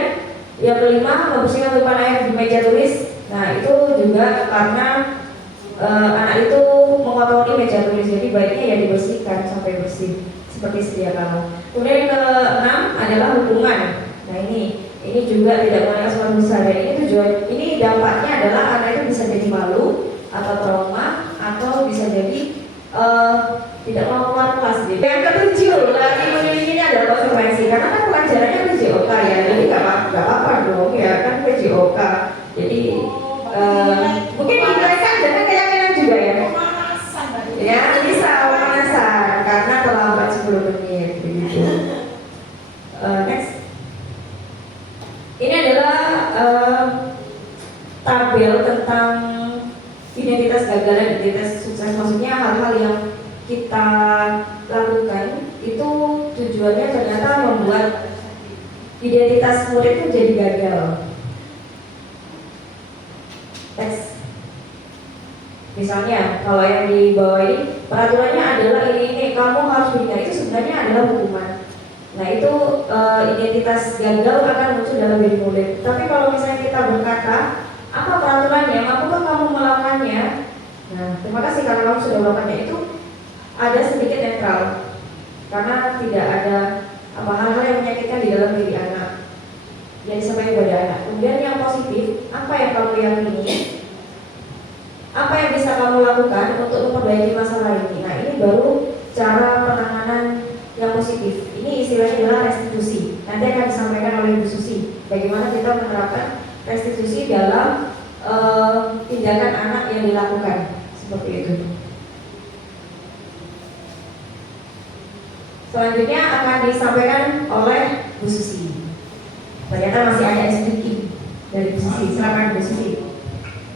yang kelima, membersihkan tumpahan air di meja tulis. Nah itu juga karena anak itu mengotori meja tulis, jadi baiknya ya dibersihkan sampai bersih seperti sedia kala. Kemudian yang keenam adalah hukuman. Nah ini juga tidak menggunakan sepatu besar. Dan ini tujuan, ini dampaknya adalah anak itu bisa jadi malu atau trauma atau bisa jadi tidak mau keluar kelas. Yang ketujuh, lagi mengelilingi adalah konsekuensi, karena kan pelajarannya PJOK ya, jadi nggak apa-apa dong ya kan PJOK. Jadi mungkin mereka ada keyakinan juga ya. Ya bisa pemanasan karena terlambat 10 menit begitu. Next. Ini adalah tabel tentang identitas gagal dan identitas sukses. Maksudnya hal-hal yang kita lakukan itu tujuannya ternyata membuat identitas murid itu jadi gagal. Next. Misalnya kalau yang di bawah ini peraturannya adalah ini kamu harus begini, itu sebenarnya adalah hukuman. Nah itu identitas gagal akan muncul dalam diri murid. Tapi kalau misalnya kita berkata apa peraturannya, mampukah kamu melakukannya? Nah terima kasih karena kamu sudah melakukannya, itu ada sedikit netral karena tidak ada apa hal-hal yang menyakitkan di dalam diri anak yang disampaikan kepada anak. Kemudian yang positif, apa yang kamu yakini, apa yang bisa kamu lakukan untuk memperbaiki masalah ini. Nah ini baru cara penanganan yang positif. Ini istilahnya adalah restitusi. Nanti akan disampaikan oleh Bu Susi bagaimana kita menerapkan restitusi dalam tindakan anak yang dilakukan seperti itu. Selanjutnya akan disampaikan oleh Bu Susi. Ternyata masih ada sedikit dari Bu Susi. Silakan Bu Susi.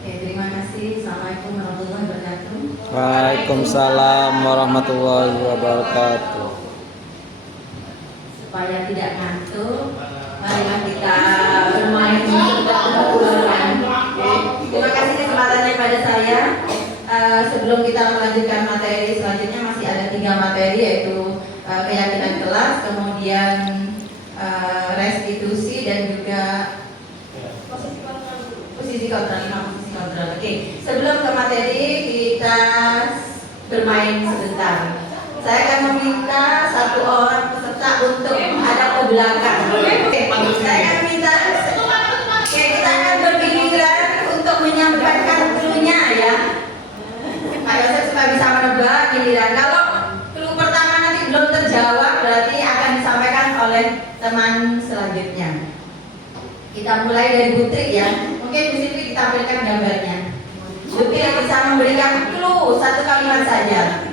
Terima kasih. Assalamualaikum warahmatullahi wabarakatuh. Waalaikumsalam warahmatullahi wabarakatuh. Supaya tidak ngantuk, marilah kita bermain kebetulan. Terima kasih kesempatannya pada saya. Sebelum kita melanjutkan materi selanjutnya, masih ada 3 materi, yaitu keyakinan kelas, kemudian restitusi, dan juga posisi kontrol. Oke, sebelum ke materi kita bermain sebentar. Saya akan meminta satu orang peserta untuk menghadap ke belakang. Oke, saya akan minta, kita akan bergiliran untuk menyampaikan clue-nya ya. Pak Yosef supaya bisa menebak giliran. Kalau clue pertama nanti belum terjawab, berarti akan disampaikan oleh teman selanjutnya. Kita mulai dari Putri ya. Mungkin di sini ditampilkan gambarnya. Putri bisa memberikan clue 1 kalimat saja.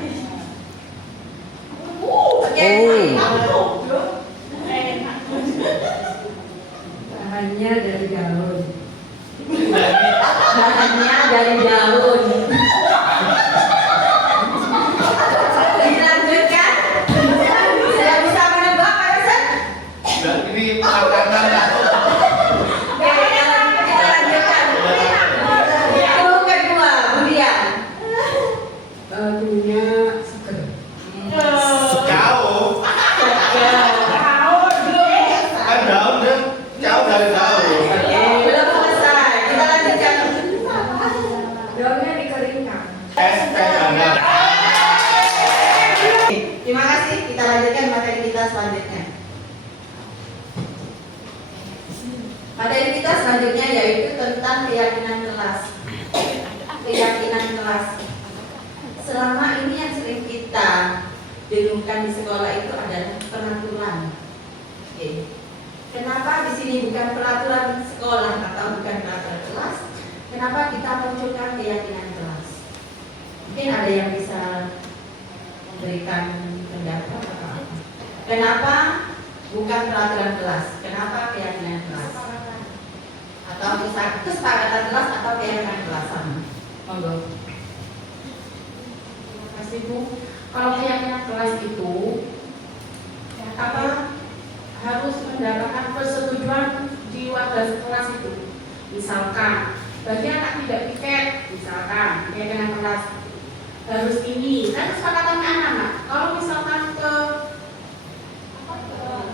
Oke. Bahannya dari daun. Bahannya dari daun. Dilanjutkan. Sudah bisa menebak Pak Yosef? Ini makanan lah. Jauh. Kan daun deh, jauh dari daun. Belum selesai. Kita lanjutkan. Daunnya dikeringkan. Ada. Terima kasih. Kita lanjutkan materi kita selanjutnya. Materi kita selanjutnya yaitu tentang keyakinan kelas. Keyakinan kelas. Selama ini yang sering kita dengungkan di sekolah itu adalah peraturan. Oke. Kenapa di sini bukan peraturan sekolah atau bukan peraturan kelas? Kenapa kita munculkan keyakinan kelas? Mungkin ada yang bisa memberikan pendapat atau apa? Kenapa bukan peraturan kelas? Kenapa keyakinan kelas? Atau kesepakatan kelas atau keyakinan kelas sama? Monggo. Kasih Bu, kalau keyakinan kelas itu apa harus mendapatkan persetujuan di wadah kelas itu. Misalkan bagi anak tidak piket, misalkan keyakinan kelas harus ini, kan kesepakatannya anak-anak. Kalau misalkan ke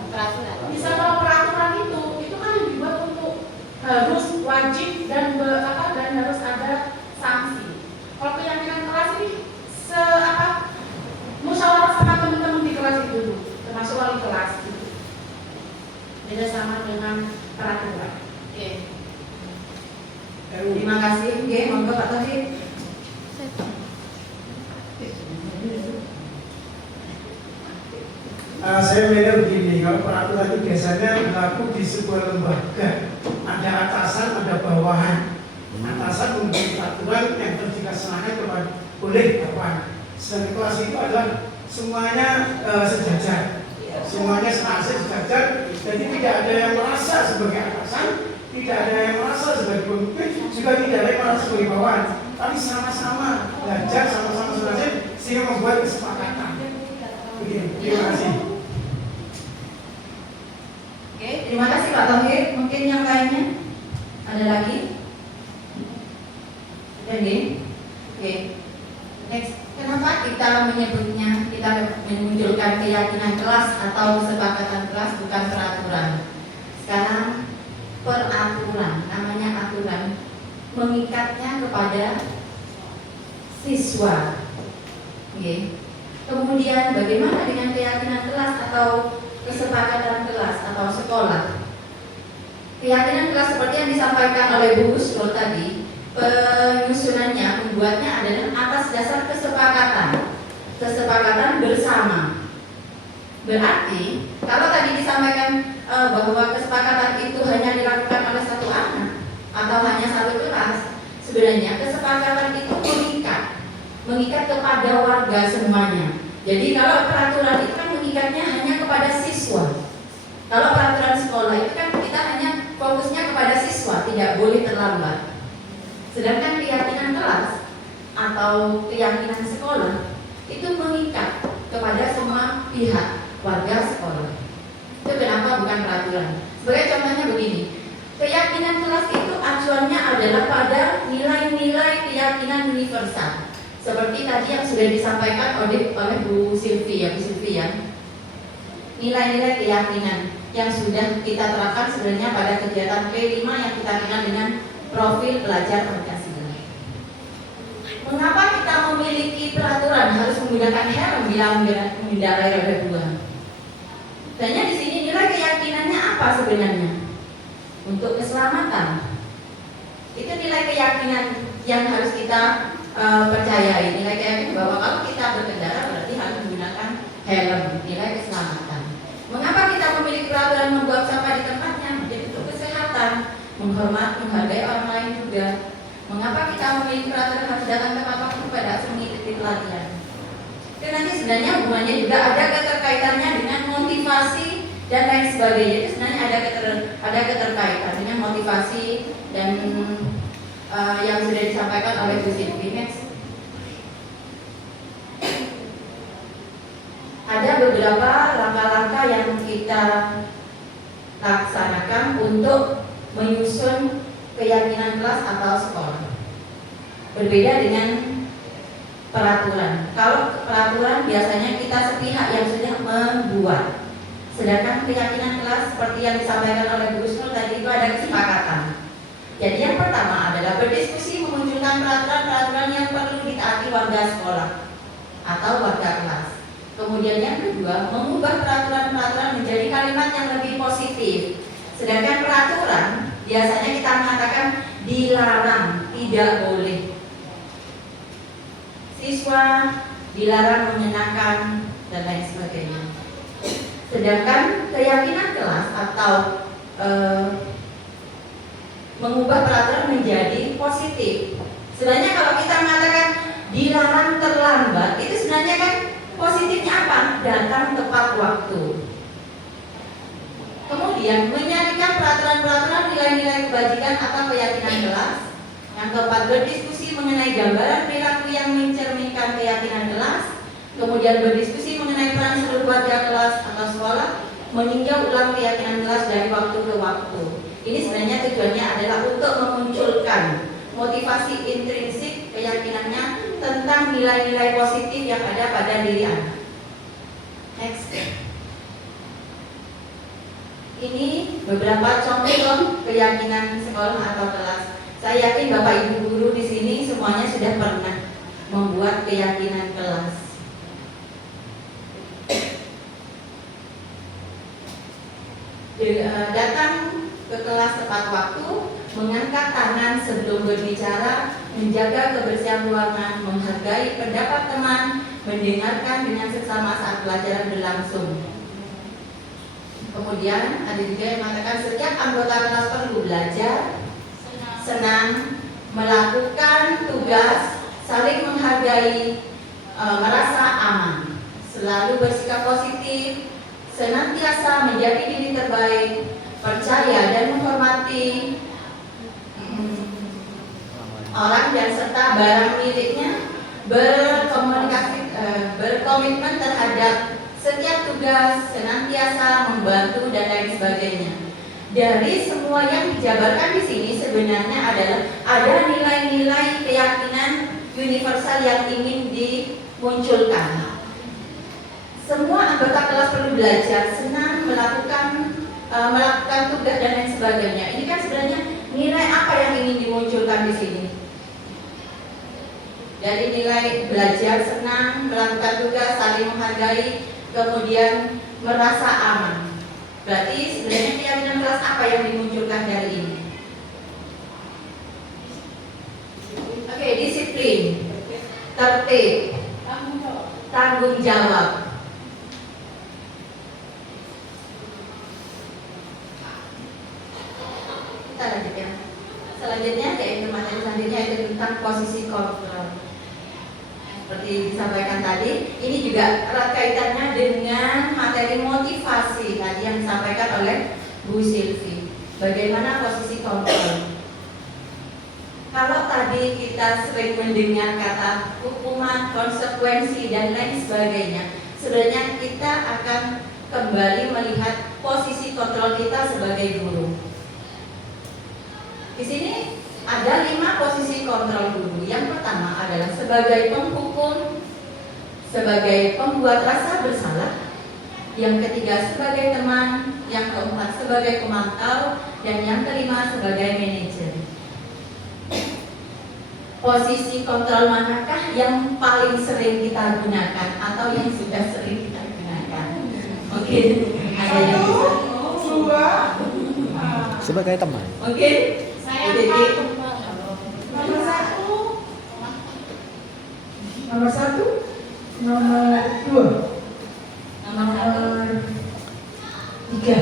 peraturan, misal kalau peraturan itu kan yang dibuat untuk harus wajib dan dan harus ada sanksi. Kalau keyakinan kelas ini musyawarah sama teman-teman di kelas itu dulu, termasuk wali kelas gitu. Beda sama dengan peraturan. Oke. Terima kasih. Oke, monggo Pak Taufik. Saya melihat begini, kalau peraturan itu biasanya berlaku di sebuah lembaga, ada atasan, ada bawahan. Atasan membuat peraturan yang terus dilaksanakan kepada oleh bawahan. Sedangkan kelas itu adalah semuanya sejajar, semuanya sejajar. Jadi tidak ada yang merasa sebagai atasan, tidak ada yang merasa sebagai pemimpin, juga tidak ada yang merasa sebagai bawahan. Tapi sama-sama belajar, sama-sama belajar sehingga membuat kesepakatan. Begini, terima kasih. Oke, terima kasih Pak Taufik. Mungkin yang lainnya ada lagi? Oke. Next, kenapa kita menyebutnya, kita memunculkan keyakinan kelas atau kesepakatan kelas bukan peraturan? Sekarang peraturan, namanya aturan, mengikatnya kepada siswa. Oke. Kemudian bagaimana dengan keyakinan kelas atau kesepakatan kelas atau sekolah? Keyakinan kelas seperti yang disampaikan oleh Bu Husnul tadi, penyusunannya, membuatnya adalah atas dasar kesepakatan bersama. Berarti kalau tadi disampaikan bahwa kesepakatan itu hanya dilakukan oleh satu anak atau hanya satu kelas, Sebenarnya kesepakatan itu mengikat kepada warga semuanya. Jadi kalau peraturan itu kan mengikatnya hanya kepada siswa. Kalau peraturan sekolah itu kan kita hanya fokusnya kepada siswa, tidak boleh terlambat. Sedangkan keyakinan kelas atau keyakinan sekolah itu mengikat kepada semua pihak warga sekolah. Itu kenapa bukan peraturan. Sebagai contohnya begini, keyakinan kelas itu acuannya adalah pada nilai-nilai keyakinan universal. Seperti tadi yang sudah disampaikan oleh Bu Silvi, nilai-nilai keyakinan yang sudah kita terapkan sebenarnya pada kegiatan P5 yang kita kenal dengan profil pelajar Pancasila. Mengapa kita memiliki peraturan harus menggunakan helm bila mengendarai roda 2? Tanya di sini nilai keyakinannya apa sebenarnya? Untuk keselamatan. Itu nilai keyakinan yang harus kita percayai. Nilai keyakinan bahwa kalau kita berkendara berarti harus menggunakan helm, nilai keselamatan. Mengapa kita memiliki peraturan membuang sampah di tempatnya? Jadi untuk kesehatan, menghargai orang lain juga. Mengapa kita memiliki peraturan harus datang tepat waktu pada harus mengikuti pelatihan? Itu nanti sebenarnya hubungannya juga ada keterkaitannya dengan motivasi dan lain sebagainya. Itu sebenarnya ada keterkaitan dengan motivasi dan yang sudah disampaikan oleh Bu Silvi. Ada beberapa langkah-langkah yang kita laksanakan untuk menyusun keyakinan kelas atau sekolah. Berbeda dengan peraturan. Kalau peraturan biasanya kita sepihak yang sudah membuat. Sedangkan keyakinan kelas seperti yang disampaikan oleh Bu Rusnul tadi itu ada kesepakatan. Jadi yang pertama adalah berdiskusi memunculkan peraturan-peraturan yang perlu ditaati warga sekolah atau warga kelas. Kemudian yang kedua, mengubah peraturan-peraturan menjadi kalimat yang lebih positif. Sedangkan peraturan biasanya kita mengatakan dilarang, tidak boleh. Siswa dilarang mengenakan dan lain sebagainya. Sedangkan keyakinan kelas atau mengubah peraturan menjadi positif. Sebenarnya kalau kita mengatakan dilarang terlambat, itu sebenarnya kan positifnya apa? Datang tepat waktu. Kemudian menyanyikan peraturan-peraturan nilai-nilai kebajikan atau keyakinan kelas. Yang keempat, berdiskusi mengenai gambaran perilaku yang mencerminkan keyakinan kelas. Kemudian berdiskusi mengenai peran seluruh warga kelas atau sekolah, meninjau ulang keyakinan kelas dari waktu ke waktu. Ini sebenarnya tujuannya adalah untuk memunculkan motivasi intrinsik keyakinannya tentang nilai-nilai positif yang ada pada diri anak. Next. Ini beberapa contoh keyakinan sekolah atau kelas. Saya yakin Bapak Ibu guru di sini semuanya sudah pernah membuat keyakinan kelas. Datang ke kelas tepat waktu, mengangkat tangan sebelum berbicara, menjaga kebersihan ruangan, menghargai pendapat teman, mendengarkan dengan seksama saat pelajaran berlangsung. Kemudian ada juga yang mengatakan setiap anggota kelas perlu belajar, senang, melakukan tugas, saling menghargai, merasa aman, selalu bersikap positif, senantiasa menjadi diri terbaik, percaya dan menghormati orang dan serta barang miliknya, berkomitmen terhadap setiap tugas, senantiasa membantu dan lain sebagainya. Dari semua yang dijabarkan di sini sebenarnya adalah ada nilai-nilai keyakinan universal yang ingin dimunculkan. Semua anggota kelas perlu belajar, senang melakukan tugas dan lain sebagainya. Ini kan sebenarnya nilai apa yang ingin dimunculkan di sini? Dari nilai belajar, senang, melakukan tugas, saling menghargai, kemudian merasa aman. Berarti sebenarnya keyakinan kelas apa yang dimunculkan dari ini? Oke, disiplin, tertib, tanggung jawab. Kita lanjut ya. Selanjutnya yaitu materi selanjutnya itu tentang posisi kontrol. Seperti disampaikan tadi, ini juga erat kaitannya dengan materi motivasi tadi yang disampaikan oleh Bu Silvi. Bagaimana posisi kontrol? Kalau tadi kita sering mendengar kata hukuman, konsekuensi, dan lain sebagainya, sebenarnya kita akan kembali melihat posisi kontrol kita sebagai guru. Di sini ada 5 posisi kontrol guru. Yang pertama adalah sebagai penghukum, sebagai pembuat rasa bersalah. Yang ketiga sebagai teman, yang keempat sebagai pemantau, dan yang kelima sebagai manajer. Posisi kontrol manakah yang paling sering kita gunakan atau yang sudah sering kita gunakan? Oke, ada yang bisa? Sebagai teman. Oke, jadi Nomor 1, nomor 2, nomor 3.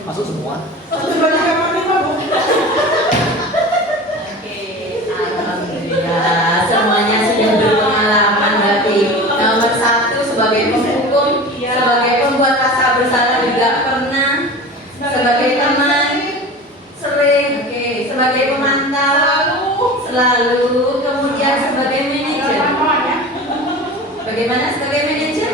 Masuk semua. Oke, alhamdulillah semuanya sudah berpengalaman berarti. Nomor 1 sebagai penghukum, sebagai pembuat rasa bersalah juga pernah, sebagai teman sering, oke, sebagai pemantau selalu, kemudian sebagai manajer. Bagaimana sebagai manajer?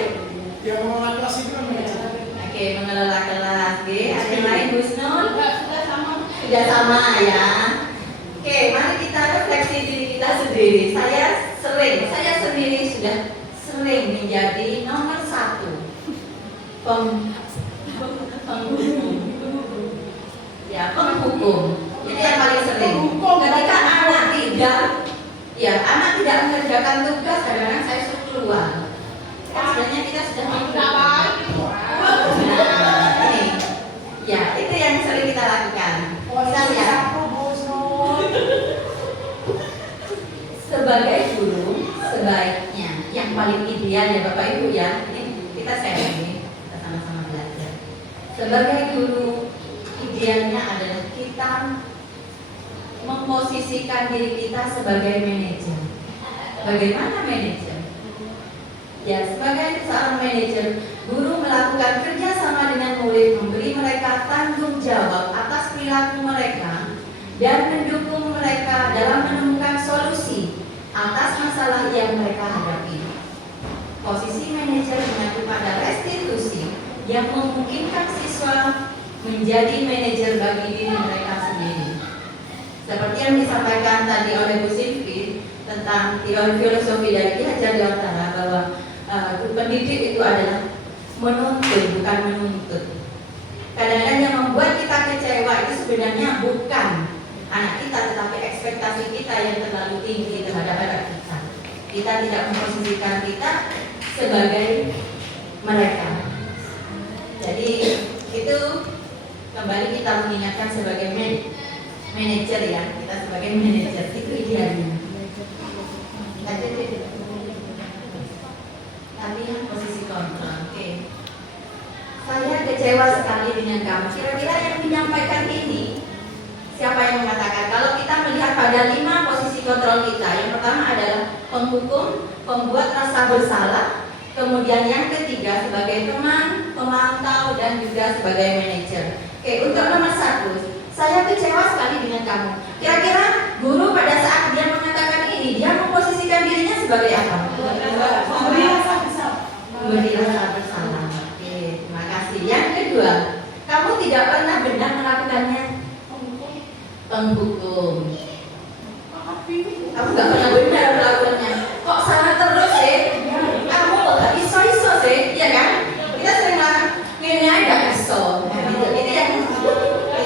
Yang mengelola kelas itu kan manajer. Oke, mengelola kelas. Oke, ada yang lain Bu Snul? Sudah sama ya. Oke, mari kita refleksi diri kita sendiri. Saya sendiri sudah sering menjadi nomor 1 penghukum. Itu yang paling sering. Ketika anak tidak mengerjakan tugas, kadang-kadang saya suruh keluar. Sebenarnya kita sudah menghukum. Ini, ya itu yang sering kita lakukan. Sebagai guru, sebaiknya yang paling ideal ya Bapak Ibu ya, ini kita sharing ini, kita sama-sama belajar. Sebagai guru, idealnya adalah kita memposisikan diri kita sebagai manajer. Bagaimana manajer? Ya, sebagai seorang manajer, guru melakukan kerjasama dengan murid, memberi mereka tanggung jawab atas perilaku mereka dan mendukung mereka dalam menemukan solusi atas masalah yang mereka hadapi. Posisi manajer mengacu pada restitusi yang memungkinkan siswa menjadi manajer bagi diri mereka sendiri. Seperti yang disampaikan tadi oleh Bu Silvi tentang teori filosofi dari Ki Hajar Dewantara bahwa pendidik itu adalah menuntun, bukan menuntut. Kadang-kadang yang membuat kita kecewa itu sebenarnya bukan anak kita, tetapi ekspektasi kita yang terlalu tinggi terhadap anak kita. Kita tidak memposisikan kita sebagai mereka. Jadi itu kembali kita mengingatkan sebagai manajer ya, kita sebagai manajer itu idealnya. Tadi yang posisi kontrol. Oke. Saya kecewa sekali dengan kamu. Kira-kira yang menyampaikan ini siapa yang mengatakan? Kalau kita melihat pada 5 posisi kontrol kita, yang pertama adalah penghukum, pembuat rasa bersalah, kemudian yang ketiga sebagai teman, pemantau, dan juga sebagai manajer. Oke, untuk nomor 1, saya kecewa sekali dengan kamu. Kira-kira guru pada saat dia mengatakan ini, dia memposisikan dirinya sebagai apa? Memberi rasa bersalah. Oke, terima kasih. Yang kedua, kamu tidak pernah benar melakukannya. Penghukum. Kamu nggak pernah benar melakukannya. Kok salah terus sih? Kamu kok nggak iso sih? Iya kan? Kita sering melakukan ini ada iso. Itu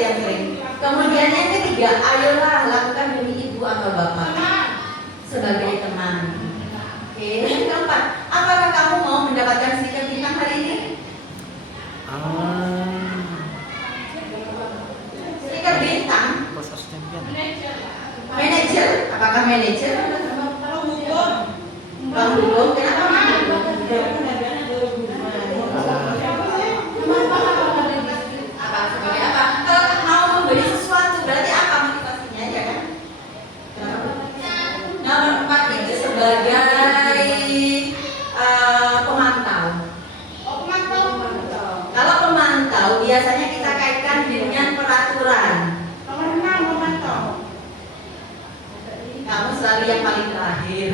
yang sering. Kemudian yang ketiga, ayolah lakukan demi ibu atau bapak sebagai teman. Oke, yang keempat, apakah kamu mau mendapatkan stiker bintang hari ini? Stiker bintang. Manajer, apakah manajer? Penghukum, kenapa penghukum? Apa sebagai apa? selalu yang paling terakhir?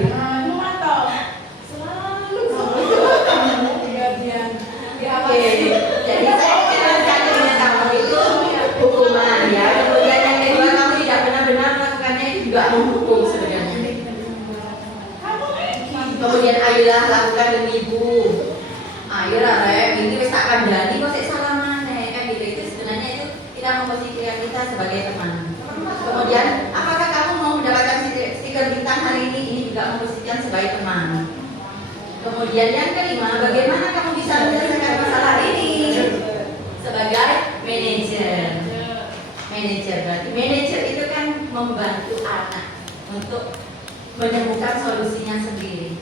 Oke, jadi saya jelaskan dengan kamu itu hukuman ya. Kemudian yang kedua, kamu tidak benar-benar melakukannya itu juga menghukum sebenarnya. Kemudian ayolah lakukan demi ibu. Ayolah rek, ini wis tak kandhani kok sik salah maneh kan gitu. Itu sebenarnya itu tidak memposisikan kita sebagai teman. Kemudian apakah kamu mau mendapatkan stiker bintang hari ini? Ini juga memposisikan sebagai teman. Kemudian yang kelima, bagaimana kamu bisa menyelesaikan masalah ini? Sebagai manajer. Manajer berarti manajer itu kan membantu anak untuk menemukan solusinya sendiri.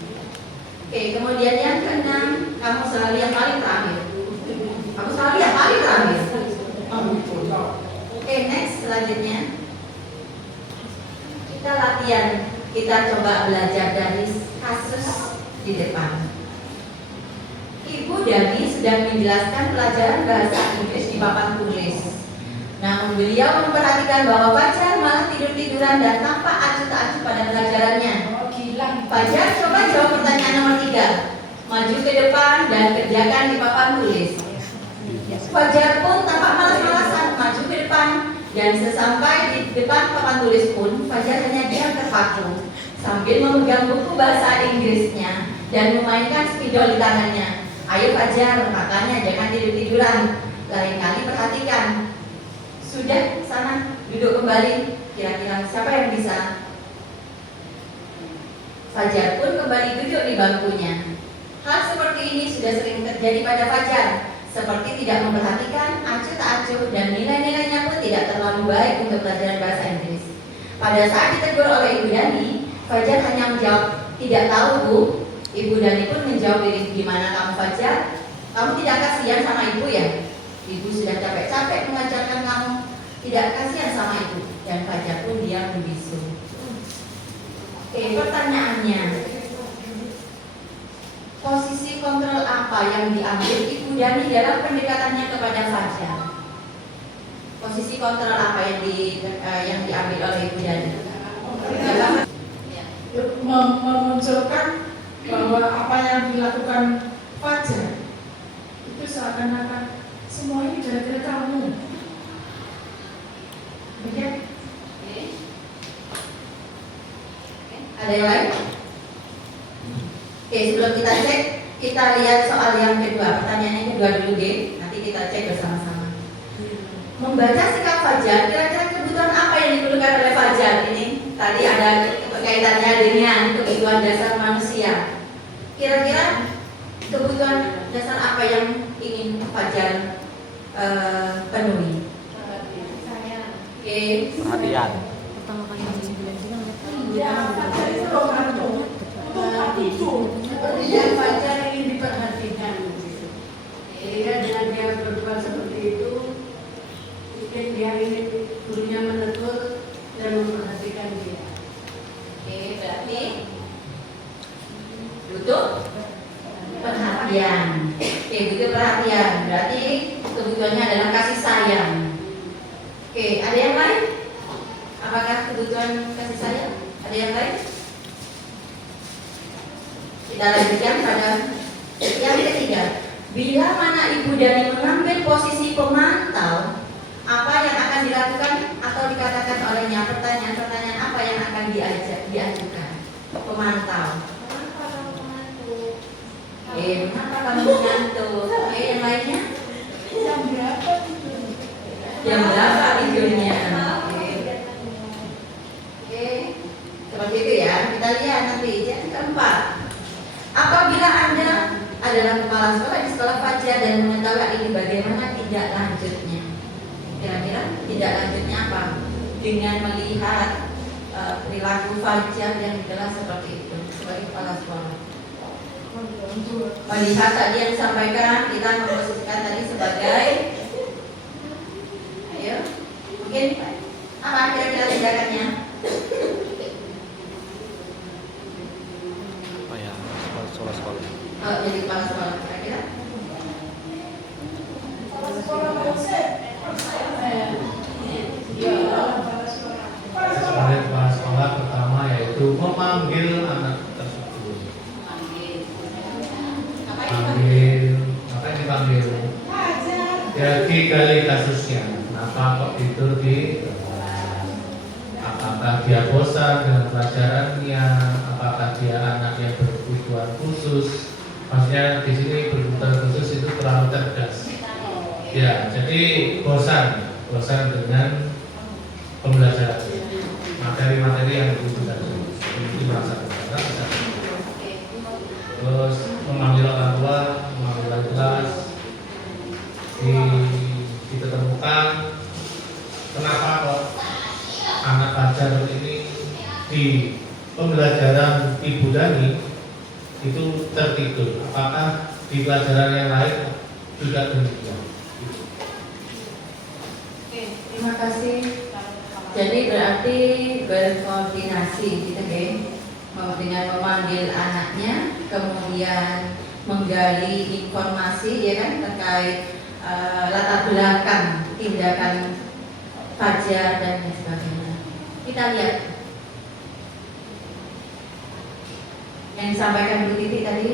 Oke, kemudian yang keenam, kamu selalu yang paling terakhir. Kamu selalu yang paling terakhir. Oke, next selanjutnya kita latihan. Kita coba belajar dari kasus di depan. Ibu Dani sedang menjelaskan pelajaran bahasa Inggris di papan tulis. Namun beliau memperhatikan bahwa Fajar malah tidur-tiduran dan tampak acuh tak acuh pada pelajarannya. Fajar coba jawab pertanyaan nomor 3. Maju ke depan dan kerjakan di papan tulis. Fajar pun tampak malas-malasan maju ke depan dan sesampai di depan papan tulis pun Fajar hanya diam terpaku sambil memegang buku bahasa Inggrisnya dan memainkan spidol di tangannya. Ayo Fajar, makanya jangan tidur-tiduran. Lain kali perhatikan. Sudah, sana duduk kembali. Kira-kira siapa yang bisa? Fajar pun kembali duduk di bangkunya. Hal seperti ini sudah sering terjadi pada Fajar. Seperti tidak memperhatikan, acuh tak acuh, dan nilai-nilainya pun tidak terlalu baik untuk pelajaran bahasa Inggris. Pada saat ditegur oleh Ibu Dani, Fajar hanya menjawab, tidak tahu Bu. Ibu Dani pun menjawab, gimana kamu Fajar? Kamu tidak kasihan sama ibu ya? Ibu sudah capek-capek mengajarkan kamu, tidak kasihan sama ibu. Dan Fajar pun diam membisu. Oke, pertanyaannya, posisi kontrol apa yang diambil Ibu Dani dalam pendekatannya kepada Fajar? Posisi kontrol apa yang diambil oleh Ibu Dani? Memunculkan bahwa apa yang dilakukan Fajar itu seakan-akan semua ini gara-gara kamu. Begitu? Ada yang lain? Oke, sebelum kita cek, kita lihat soal yang kedua. Pertanyaan yang kedua dulu, G. Nanti kita cek bersama-sama. Membaca sikap Fajar, kira-kira kebutuhan apa yang diperlukan oleh Fajar? Ini tadi ada kaitannya dengan kebutuhan dasar manusia. Kira-kira kebutuhan dasar apa yang ingin Fajar penuhi? Oke. Perhatian. Sepertinya Fajar ingin diperhatikan. Sehingga dengan dia berbuat seperti itu, mungkin dia ingin gurunya menegur dan memperhatikan dia. Oke, berarti butuh perhatian. Oke, butuh perhatian. Berarti kebutuhannya adalah kasih sayang. Oke, ada yang lain? Apakah kebutuhan kasih sayang? Ada yang lain? Kita lanjutkan pada yang ketiga. Bila mana Ibu Dani mengambil posisi pemantau, apa yang akan dilakukan atau dikatakan olehnya? Pertanyaan-pertanyaan apa yang akan diajukan? Pemantau. Mengapa kamu mengantuk? Yang lainnya? Jam berapa tidurnya? Jam berapa tidurnya? Seperti itu ya. Kita lihat nanti. Yang keempat, apabila Anda adalah kepala sekolah di sekolah Fajar dan mengetahui hal ini, bagaimana tindak lanjutnya? Kira-kira tindak lanjutnya apa? Dengan melihat perilaku Fajar yang di kelas seperti itu sebagai kepala sekolah. Melihat tadi yang disampaikan, kita memposisikan tadi sebagai, ayo, mungkin apa kira-kira tindakannya? Oh ya, sekolah. Jadi kepala sekolah kira-kira? Sebagai kepala sekolah pertama yaitu digali kasusnya. Kenapa kok tidur di kelas? Apakah dia bosan dengan pelajarannya? Apakah dia anak yang berkebutuhan khusus? Maksudnya di sini berkebutuhan khusus itu terlalu cerdas. Ya, jadi bosan dengan pembelajaran materi-materi yang dibutuhkan. Itu merasa bosan. Terus memanggil orang tua, memanggil kelas, ditemukan kenapa kok anak Fajar ini di pembelajaran Ibu Dani itu tertidur. Apakah di pelajaran yang lain juga demikian? Terima kasih. Jadi berarti berkoordinasi gitu ya, dengan memanggil anaknya, kemudian menggali informasi ya kan terkait latar belakang tindakan Fajar dan lain sebagainya. Kita lihat yang disampaikan Bu Titi tadi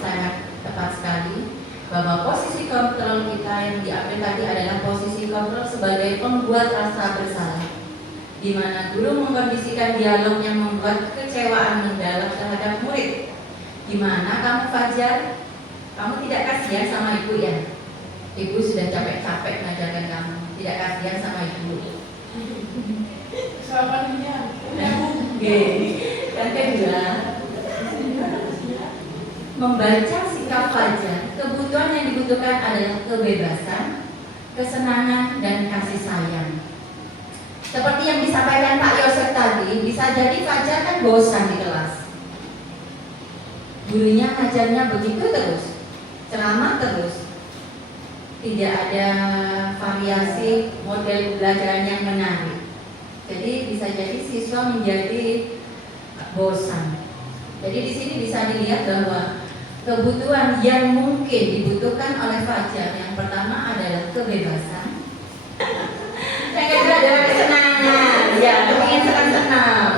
sangat tepat sekali, bahwa posisi kontrol kita yang diambil tadi adalah posisi kontrol sebagai pembuat rasa bersalah, di mana guru mengkondisikan dialog yang membuat kekecewaan mendalam terhadap murid. Di mana kamu Fajar, kamu tidak kasihan sama ibu ya? Ibu sudah capek-capek mengajarkan kamu, tidak kasihan sama ibu. Selamanya. Yang kedua, membaca sikap Fajar, kebutuhan yang dibutuhkan adalah kebebasan, kesenangan, dan kasih sayang. Seperti yang disampaikan Pak Yosef tadi, bisa jadi Fajar kan bosan di kelas. Gurunya ngajarnya begitu terus, ceramah terus, tidak ada variasi model pembelajaran yang menarik. Jadi bisa jadi siswa menjadi bosan. Jadi di sini bisa dilihat bahwa kebutuhan yang mungkin dibutuhkan oleh Fajar yang pertama adalah kebebasan, yang kedua adalah kesenangan. Ya, ingin senang-senang.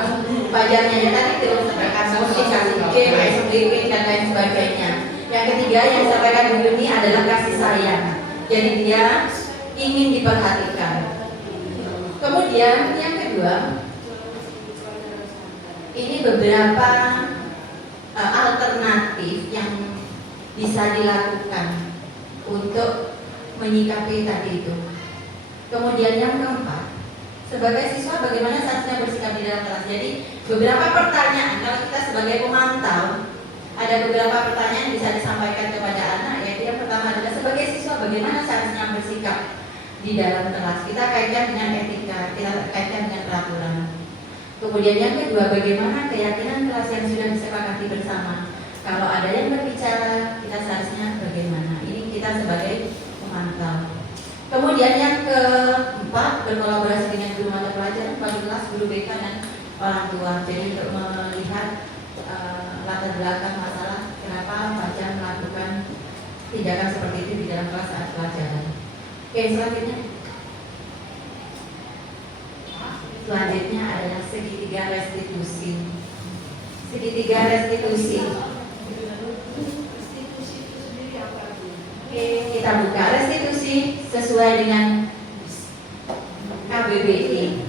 Fajarnya ya tadi itu seperti musik, kasih game, SPP dan lain sebagainya. Yang ketiga yang disampaikan Bu Yuni adalah kasih sayang. Jadi dia ingin diperhatikan. Kemudian yang kedua, ini beberapa alternatif yang bisa dilakukan untuk menyikapi tadi itu. Kemudian yang keempat, sebagai siswa bagaimana seharusnya bersikap di dalam kelas. Jadi beberapa pertanyaan, kalau kita sebagai pemantau, ada beberapa pertanyaan yang bisa disampaikan kepada anak. Yaitu yang pertama adalah sebagai siswa bagaimana seharusnya bersikap di dalam kelas. Kita kaitkan dengan etika, kita kaitkan dengan peraturan. Kemudian yang kedua, bagaimana keyakinan kelas yang sudah disepakati bersama. Kalau ada yang berbicara, kita seharusnya bagaimana. Ini kita sebagai pemantau. Kemudian yang keempat, berkolaborasi dengan guru mata pelajaran, wali kelas, guru BK dan orang tua. Jadi untuk melihat latar belakang masalah kenapa Fajar melakukan tindakan seperti itu di dalam kelas saat pelajaran. Oke, selanjutnya adalah segitiga restitusi. Segitiga restitusi. Oke, kita buka restitusi sesuai dengan KBBI.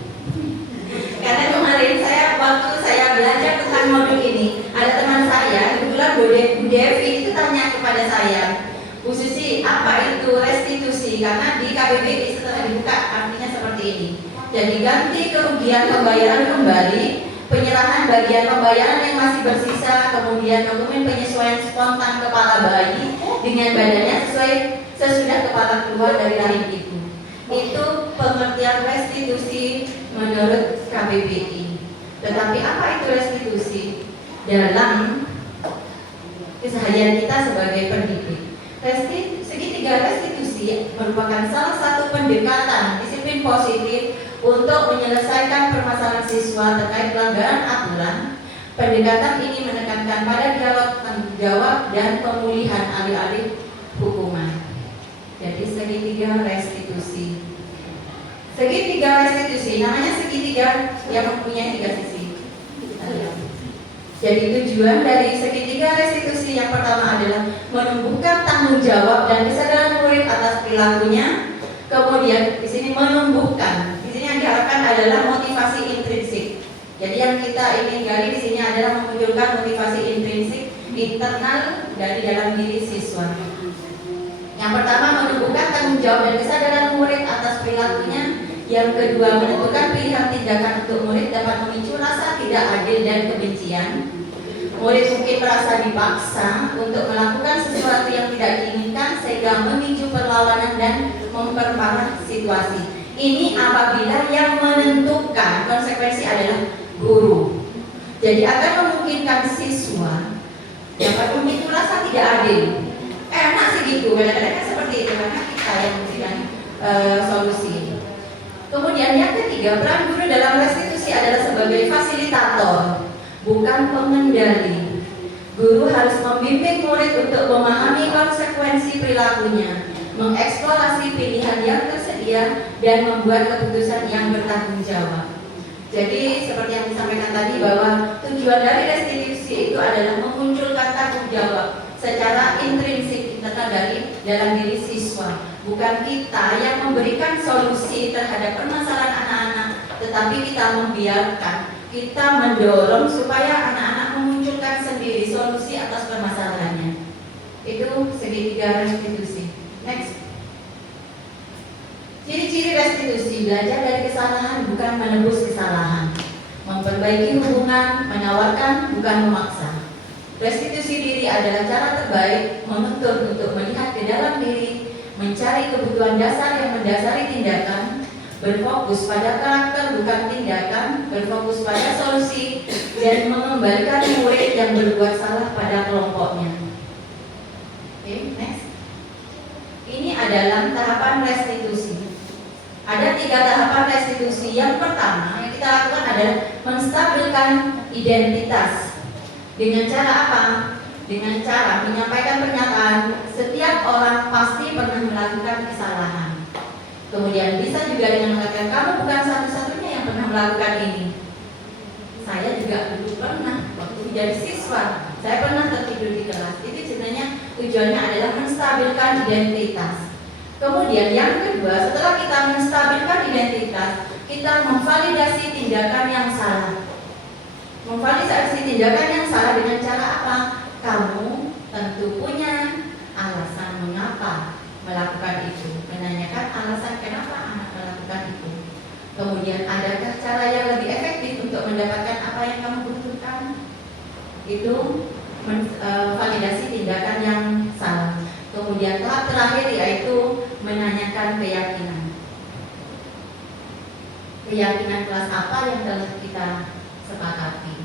Karena kemarin waktu saya belajar tentang modul ini, ada teman saya, kebetulan Bu Devi itu tanya kepada saya, Bu Susi, apa itu restitusi? Karena di KBBI setelah dibuka artinya seperti ini. Jadi ganti kerugian pembayaran kembali, penyerahan bagian pembayaran yang masih bersisa, kemudian dokumen penyesuaian spontan kepala bayi dengan badannya sesudah kepala keluar dari rahim ibu. Itu pengertian restitusi menurut KBBI. Tetapi apa itu restitusi? Dalam keseharian kita sebagai pendidik, segitiga restitusi merupakan salah satu pendekatan disiplin positif untuk menyelesaikan permasalahan siswa terkait pelanggaran aturan. Pendekatan ini menekankan pada dialog tanggung jawab dan pemulihan alih-alih hukuman. Jadi segitiga restitusi. Segitiga restitusi namanya segitiga yang mempunyai tiga sisi. Jadi tujuan dari segitiga restitusi yang pertama adalah menumbuhkan tanggung jawab dan kesadaran murid atas perilakunya. Kemudian di sini menumbuhkan, di sini yang diharapkan adalah motivasi intrinsik. Jadi yang kita ingin gali di sini adalah memunculkan motivasi intrinsik internal dari dalam diri siswa. Yang pertama menumbuhkan tanggung jawab dan kesadaran murid atas perilakunya. Yang kedua, menentukan pilihan tindakan untuk murid dapat memicu rasa tidak adil dan kebencian. Murid mungkin merasa dipaksa untuk melakukan sesuatu yang tidak diinginkan sehingga memicu perlawanan dan memperparah situasi. Ini apabila yang menentukan konsekuensi adalah guru. Jadi akan memungkinkan siswa dapat memicu rasa tidak adil. Enak sih gitu, kadang-kadang kan seperti itu karena kita yang memberikan solusi. Kemudian yang ketiga, peran guru dalam restitusi adalah sebagai fasilitator, bukan pengendali. Guru harus membimbing murid untuk memahami konsekuensi perilakunya, mengeksplorasi pilihan yang tersedia, dan membuat keputusan yang bertanggung jawab. Jadi seperti yang disampaikan tadi bahwa tujuan dari restitusi itu adalah memunculkan tanggung jawab secara intrinsik internal dari dalam diri siswa. Bukan kita yang memberikan solusi terhadap permasalahan anak-anak, tetapi kita membiarkan, kita mendorong supaya anak-anak memunculkan sendiri solusi atas permasalahannya. Itu segitiga restitusi. Next. Ciri-ciri restitusi: belajar dari kesalahan, bukan menebus kesalahan. Memperbaiki hubungan, menawarkan, bukan memaksa. Restitusi diri adalah cara terbaik menuntun untuk melihat ke dalam diri, mencari kebutuhan dasar yang mendasari tindakan, berfokus pada karakter bukan tindakan, berfokus pada solusi, dan mengembalikan murid yang berbuat salah pada kelompoknya. Oke, next. Ini adalah tahapan restitusi. Ada 3 tahapan restitusi. Yang pertama yang kita lakukan adalah menstabilkan identitas. Dengan cara apa? Dengan cara menyampaikan pernyataan setiap orang pasti pernah melakukan kesalahan. Kemudian bisa juga dengan mengatakan kamu bukan satu-satunya yang pernah melakukan ini. Saya juga dulu pernah waktu jadi siswa, saya pernah tertidur di kelas. Itu sebenarnya tujuannya adalah menstabilkan identitas. Kemudian yang kedua, setelah kita menstabilkan identitas, kita memvalidasi tindakan yang salah. Memvalidasi tindakan yang salah dengan cara apa? Kamu tentu punya alasan mengapa melakukan itu, menanyakan alasan kenapa anak melakukan itu. Kemudian adakah cara yang lebih efektif untuk mendapatkan apa yang kamu butuhkan? Itu validasi tindakan yang salah. Kemudian tahap terakhir yaitu menanyakan keyakinan. Keyakinan kelas apa yang telah kita sepakati?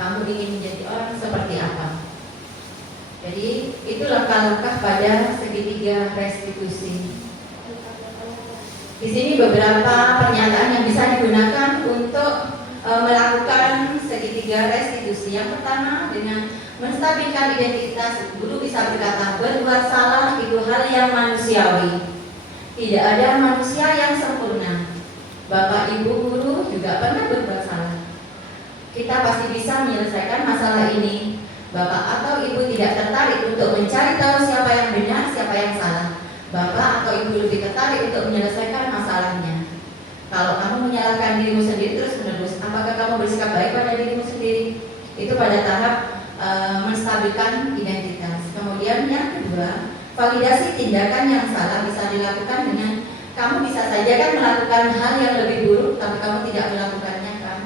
Kamu ingin menjadi orang seperti apa? Jadi itu langkah-langkah pada segitiga restitusi. Di sini beberapa pernyataan yang bisa digunakan untuk melakukan segitiga restitusi. Yang pertama, dengan menstabilkan identitas, guru bisa berkata berbuat salah itu hal yang manusiawi. Tidak ada manusia yang sempurna. Bapak ibu guru juga pernah berbuat salah. Kita pasti bisa menyelesaikan masalah ini. Bapak atau ibu tidak tertarik untuk mencari tahu siapa yang benar, siapa yang salah. Bapak atau ibu lebih tertarik untuk menyelesaikan masalahnya. Kalau kamu menyalahkan dirimu sendiri terus-menerus, apakah kamu bersikap baik pada dirimu sendiri? Itu pada tahap menstabilkan identitas. Kemudian yang kedua, validasi tindakan yang salah bisa dilakukan dengan kamu bisa saja kan melakukan hal yang lebih buruk, tapi kamu tidak melakukannya kan?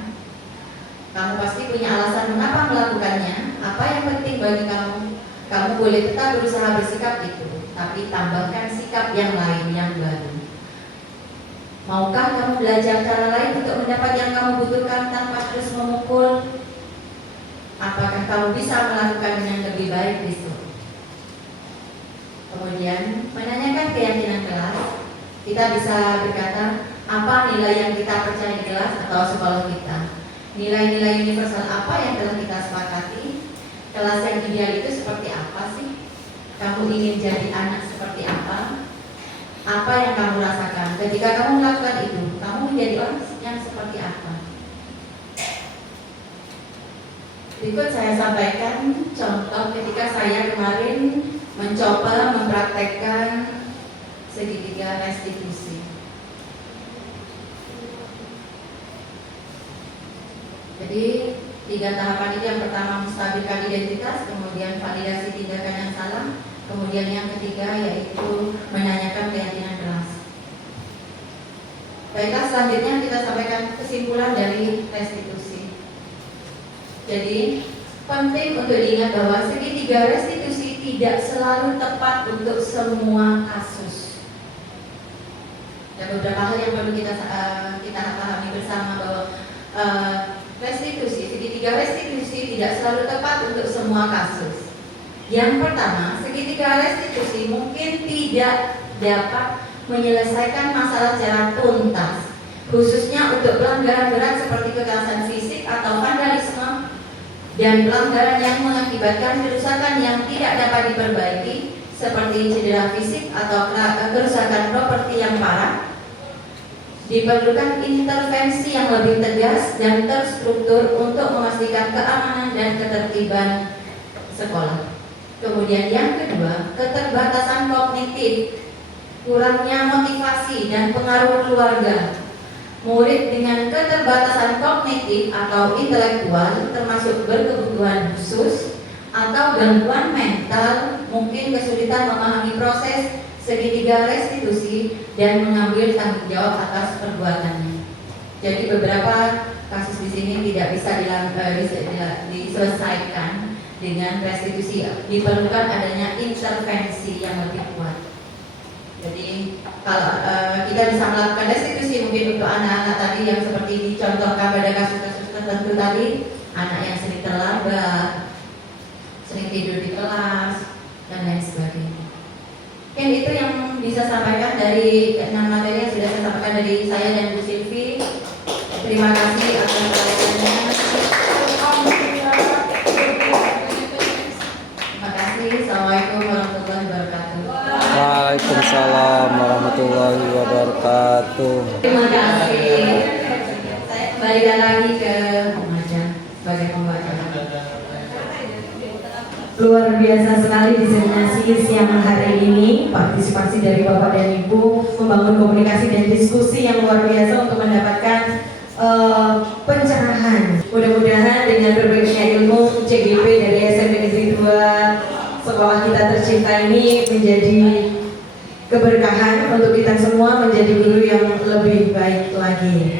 Kamu pasti punya alasan mengapa melakukannya. Apa yang penting bagi kamu? Kamu boleh tetap berusaha bersikap itu, tapi tambahkan sikap yang lain, yang baru. Maukah kamu belajar cara lain untuk mendapat yang kamu butuhkan tanpa terus memukul? Apakah kamu bisa melakukan dengan lebih baik besok? Kemudian menanyakan keyakinan kelas. Kita bisa berkata, apa nilai yang kita percaya di kelas atau sekolah kita? Nilai-nilai universal apa yang telah kita sepakati? Kelas yang ideal itu seperti apa sih? Kamu ingin jadi anak seperti apa? Apa yang kamu rasakan ketika kamu melakukan itu? Kamu menjadi orang yang seperti apa? Berikut saya sampaikan contoh ketika saya kemarin mencoba mempraktekkan segitiga restitusi. Jadi 3 tahapan itu, yang pertama menstabilkan identitas, kemudian validasi tindakan yang salah, kemudian yang ketiga yaitu menanyakan keyakinan kelas. Baiklah, selanjutnya kita sampaikan kesimpulan dari restitusi. Jadi penting untuk diingat bahwa segitiga restitusi tidak selalu tepat untuk semua kasus. Ada beberapa hal yang perlu kita pahami bersama bahwa segitiga restitusi tidak selalu tepat untuk semua kasus. Yang pertama, segitiga restitusi mungkin tidak dapat menyelesaikan masalah secara tuntas, khususnya untuk pelanggaran berat seperti kekerasan fisik atau vandalisme dan pelanggaran yang mengakibatkan kerusakan yang tidak dapat diperbaiki seperti cedera fisik atau kerusakan properti yang parah. Diperlukan intervensi yang lebih tegas dan terstruktur untuk memastikan keamanan dan ketertiban sekolah. Kemudian yang kedua, keterbatasan kognitif, kurangnya motivasi dan pengaruh keluarga. Murid dengan keterbatasan kognitif atau intelektual termasuk berkebutuhan khusus atau gangguan mental mungkin kesulitan memahami proses segitiga restitusi dan mengambil tanggung jawab atas perbuatannya. Jadi beberapa kasus di sini tidak bisa diselesaikan dengan restitusi. Diperlukan adanya intervensi yang lebih kuat. Jadi kalau kita bisa melakukan restitusi mungkin untuk anak-anak tadi yang seperti dicontohkan pada kasus-kasus tertentu tadi, anak yang sering terlambat, sering tidur di kelas, dan lain sebagainya. Mungkin itu yang bisa sampaikan dari 6 materi yang sudah saya sampaikan dari saya dan Bu Silvi. Terima kasih atas perhatiannya. Terima kasih. Assalamualaikum warahmatullahi wabarakatuh. Waalaikumsalam warahmatullahi wabarakatuh. Terima kasih. Saya kembalikan lagi ke Maja sebagai pembaca. Luar biasa sekali diseminasi siang hari ini, partisipasi dari Bapak dan Ibu membangun komunikasi dan diskusi yang luar biasa untuk mendapatkan pencerahan. Mudah-mudahan dengan berbaginya ilmu CGP dari SMP Negeri 2 sekolah kita tercinta ini menjadi keberkahan untuk kita semua, menjadi guru yang lebih baik lagi.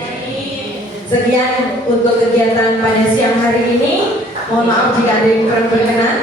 Sekian untuk kegiatan pada siang hari ini. Mohon maaf jika ada yang kurang berkenan.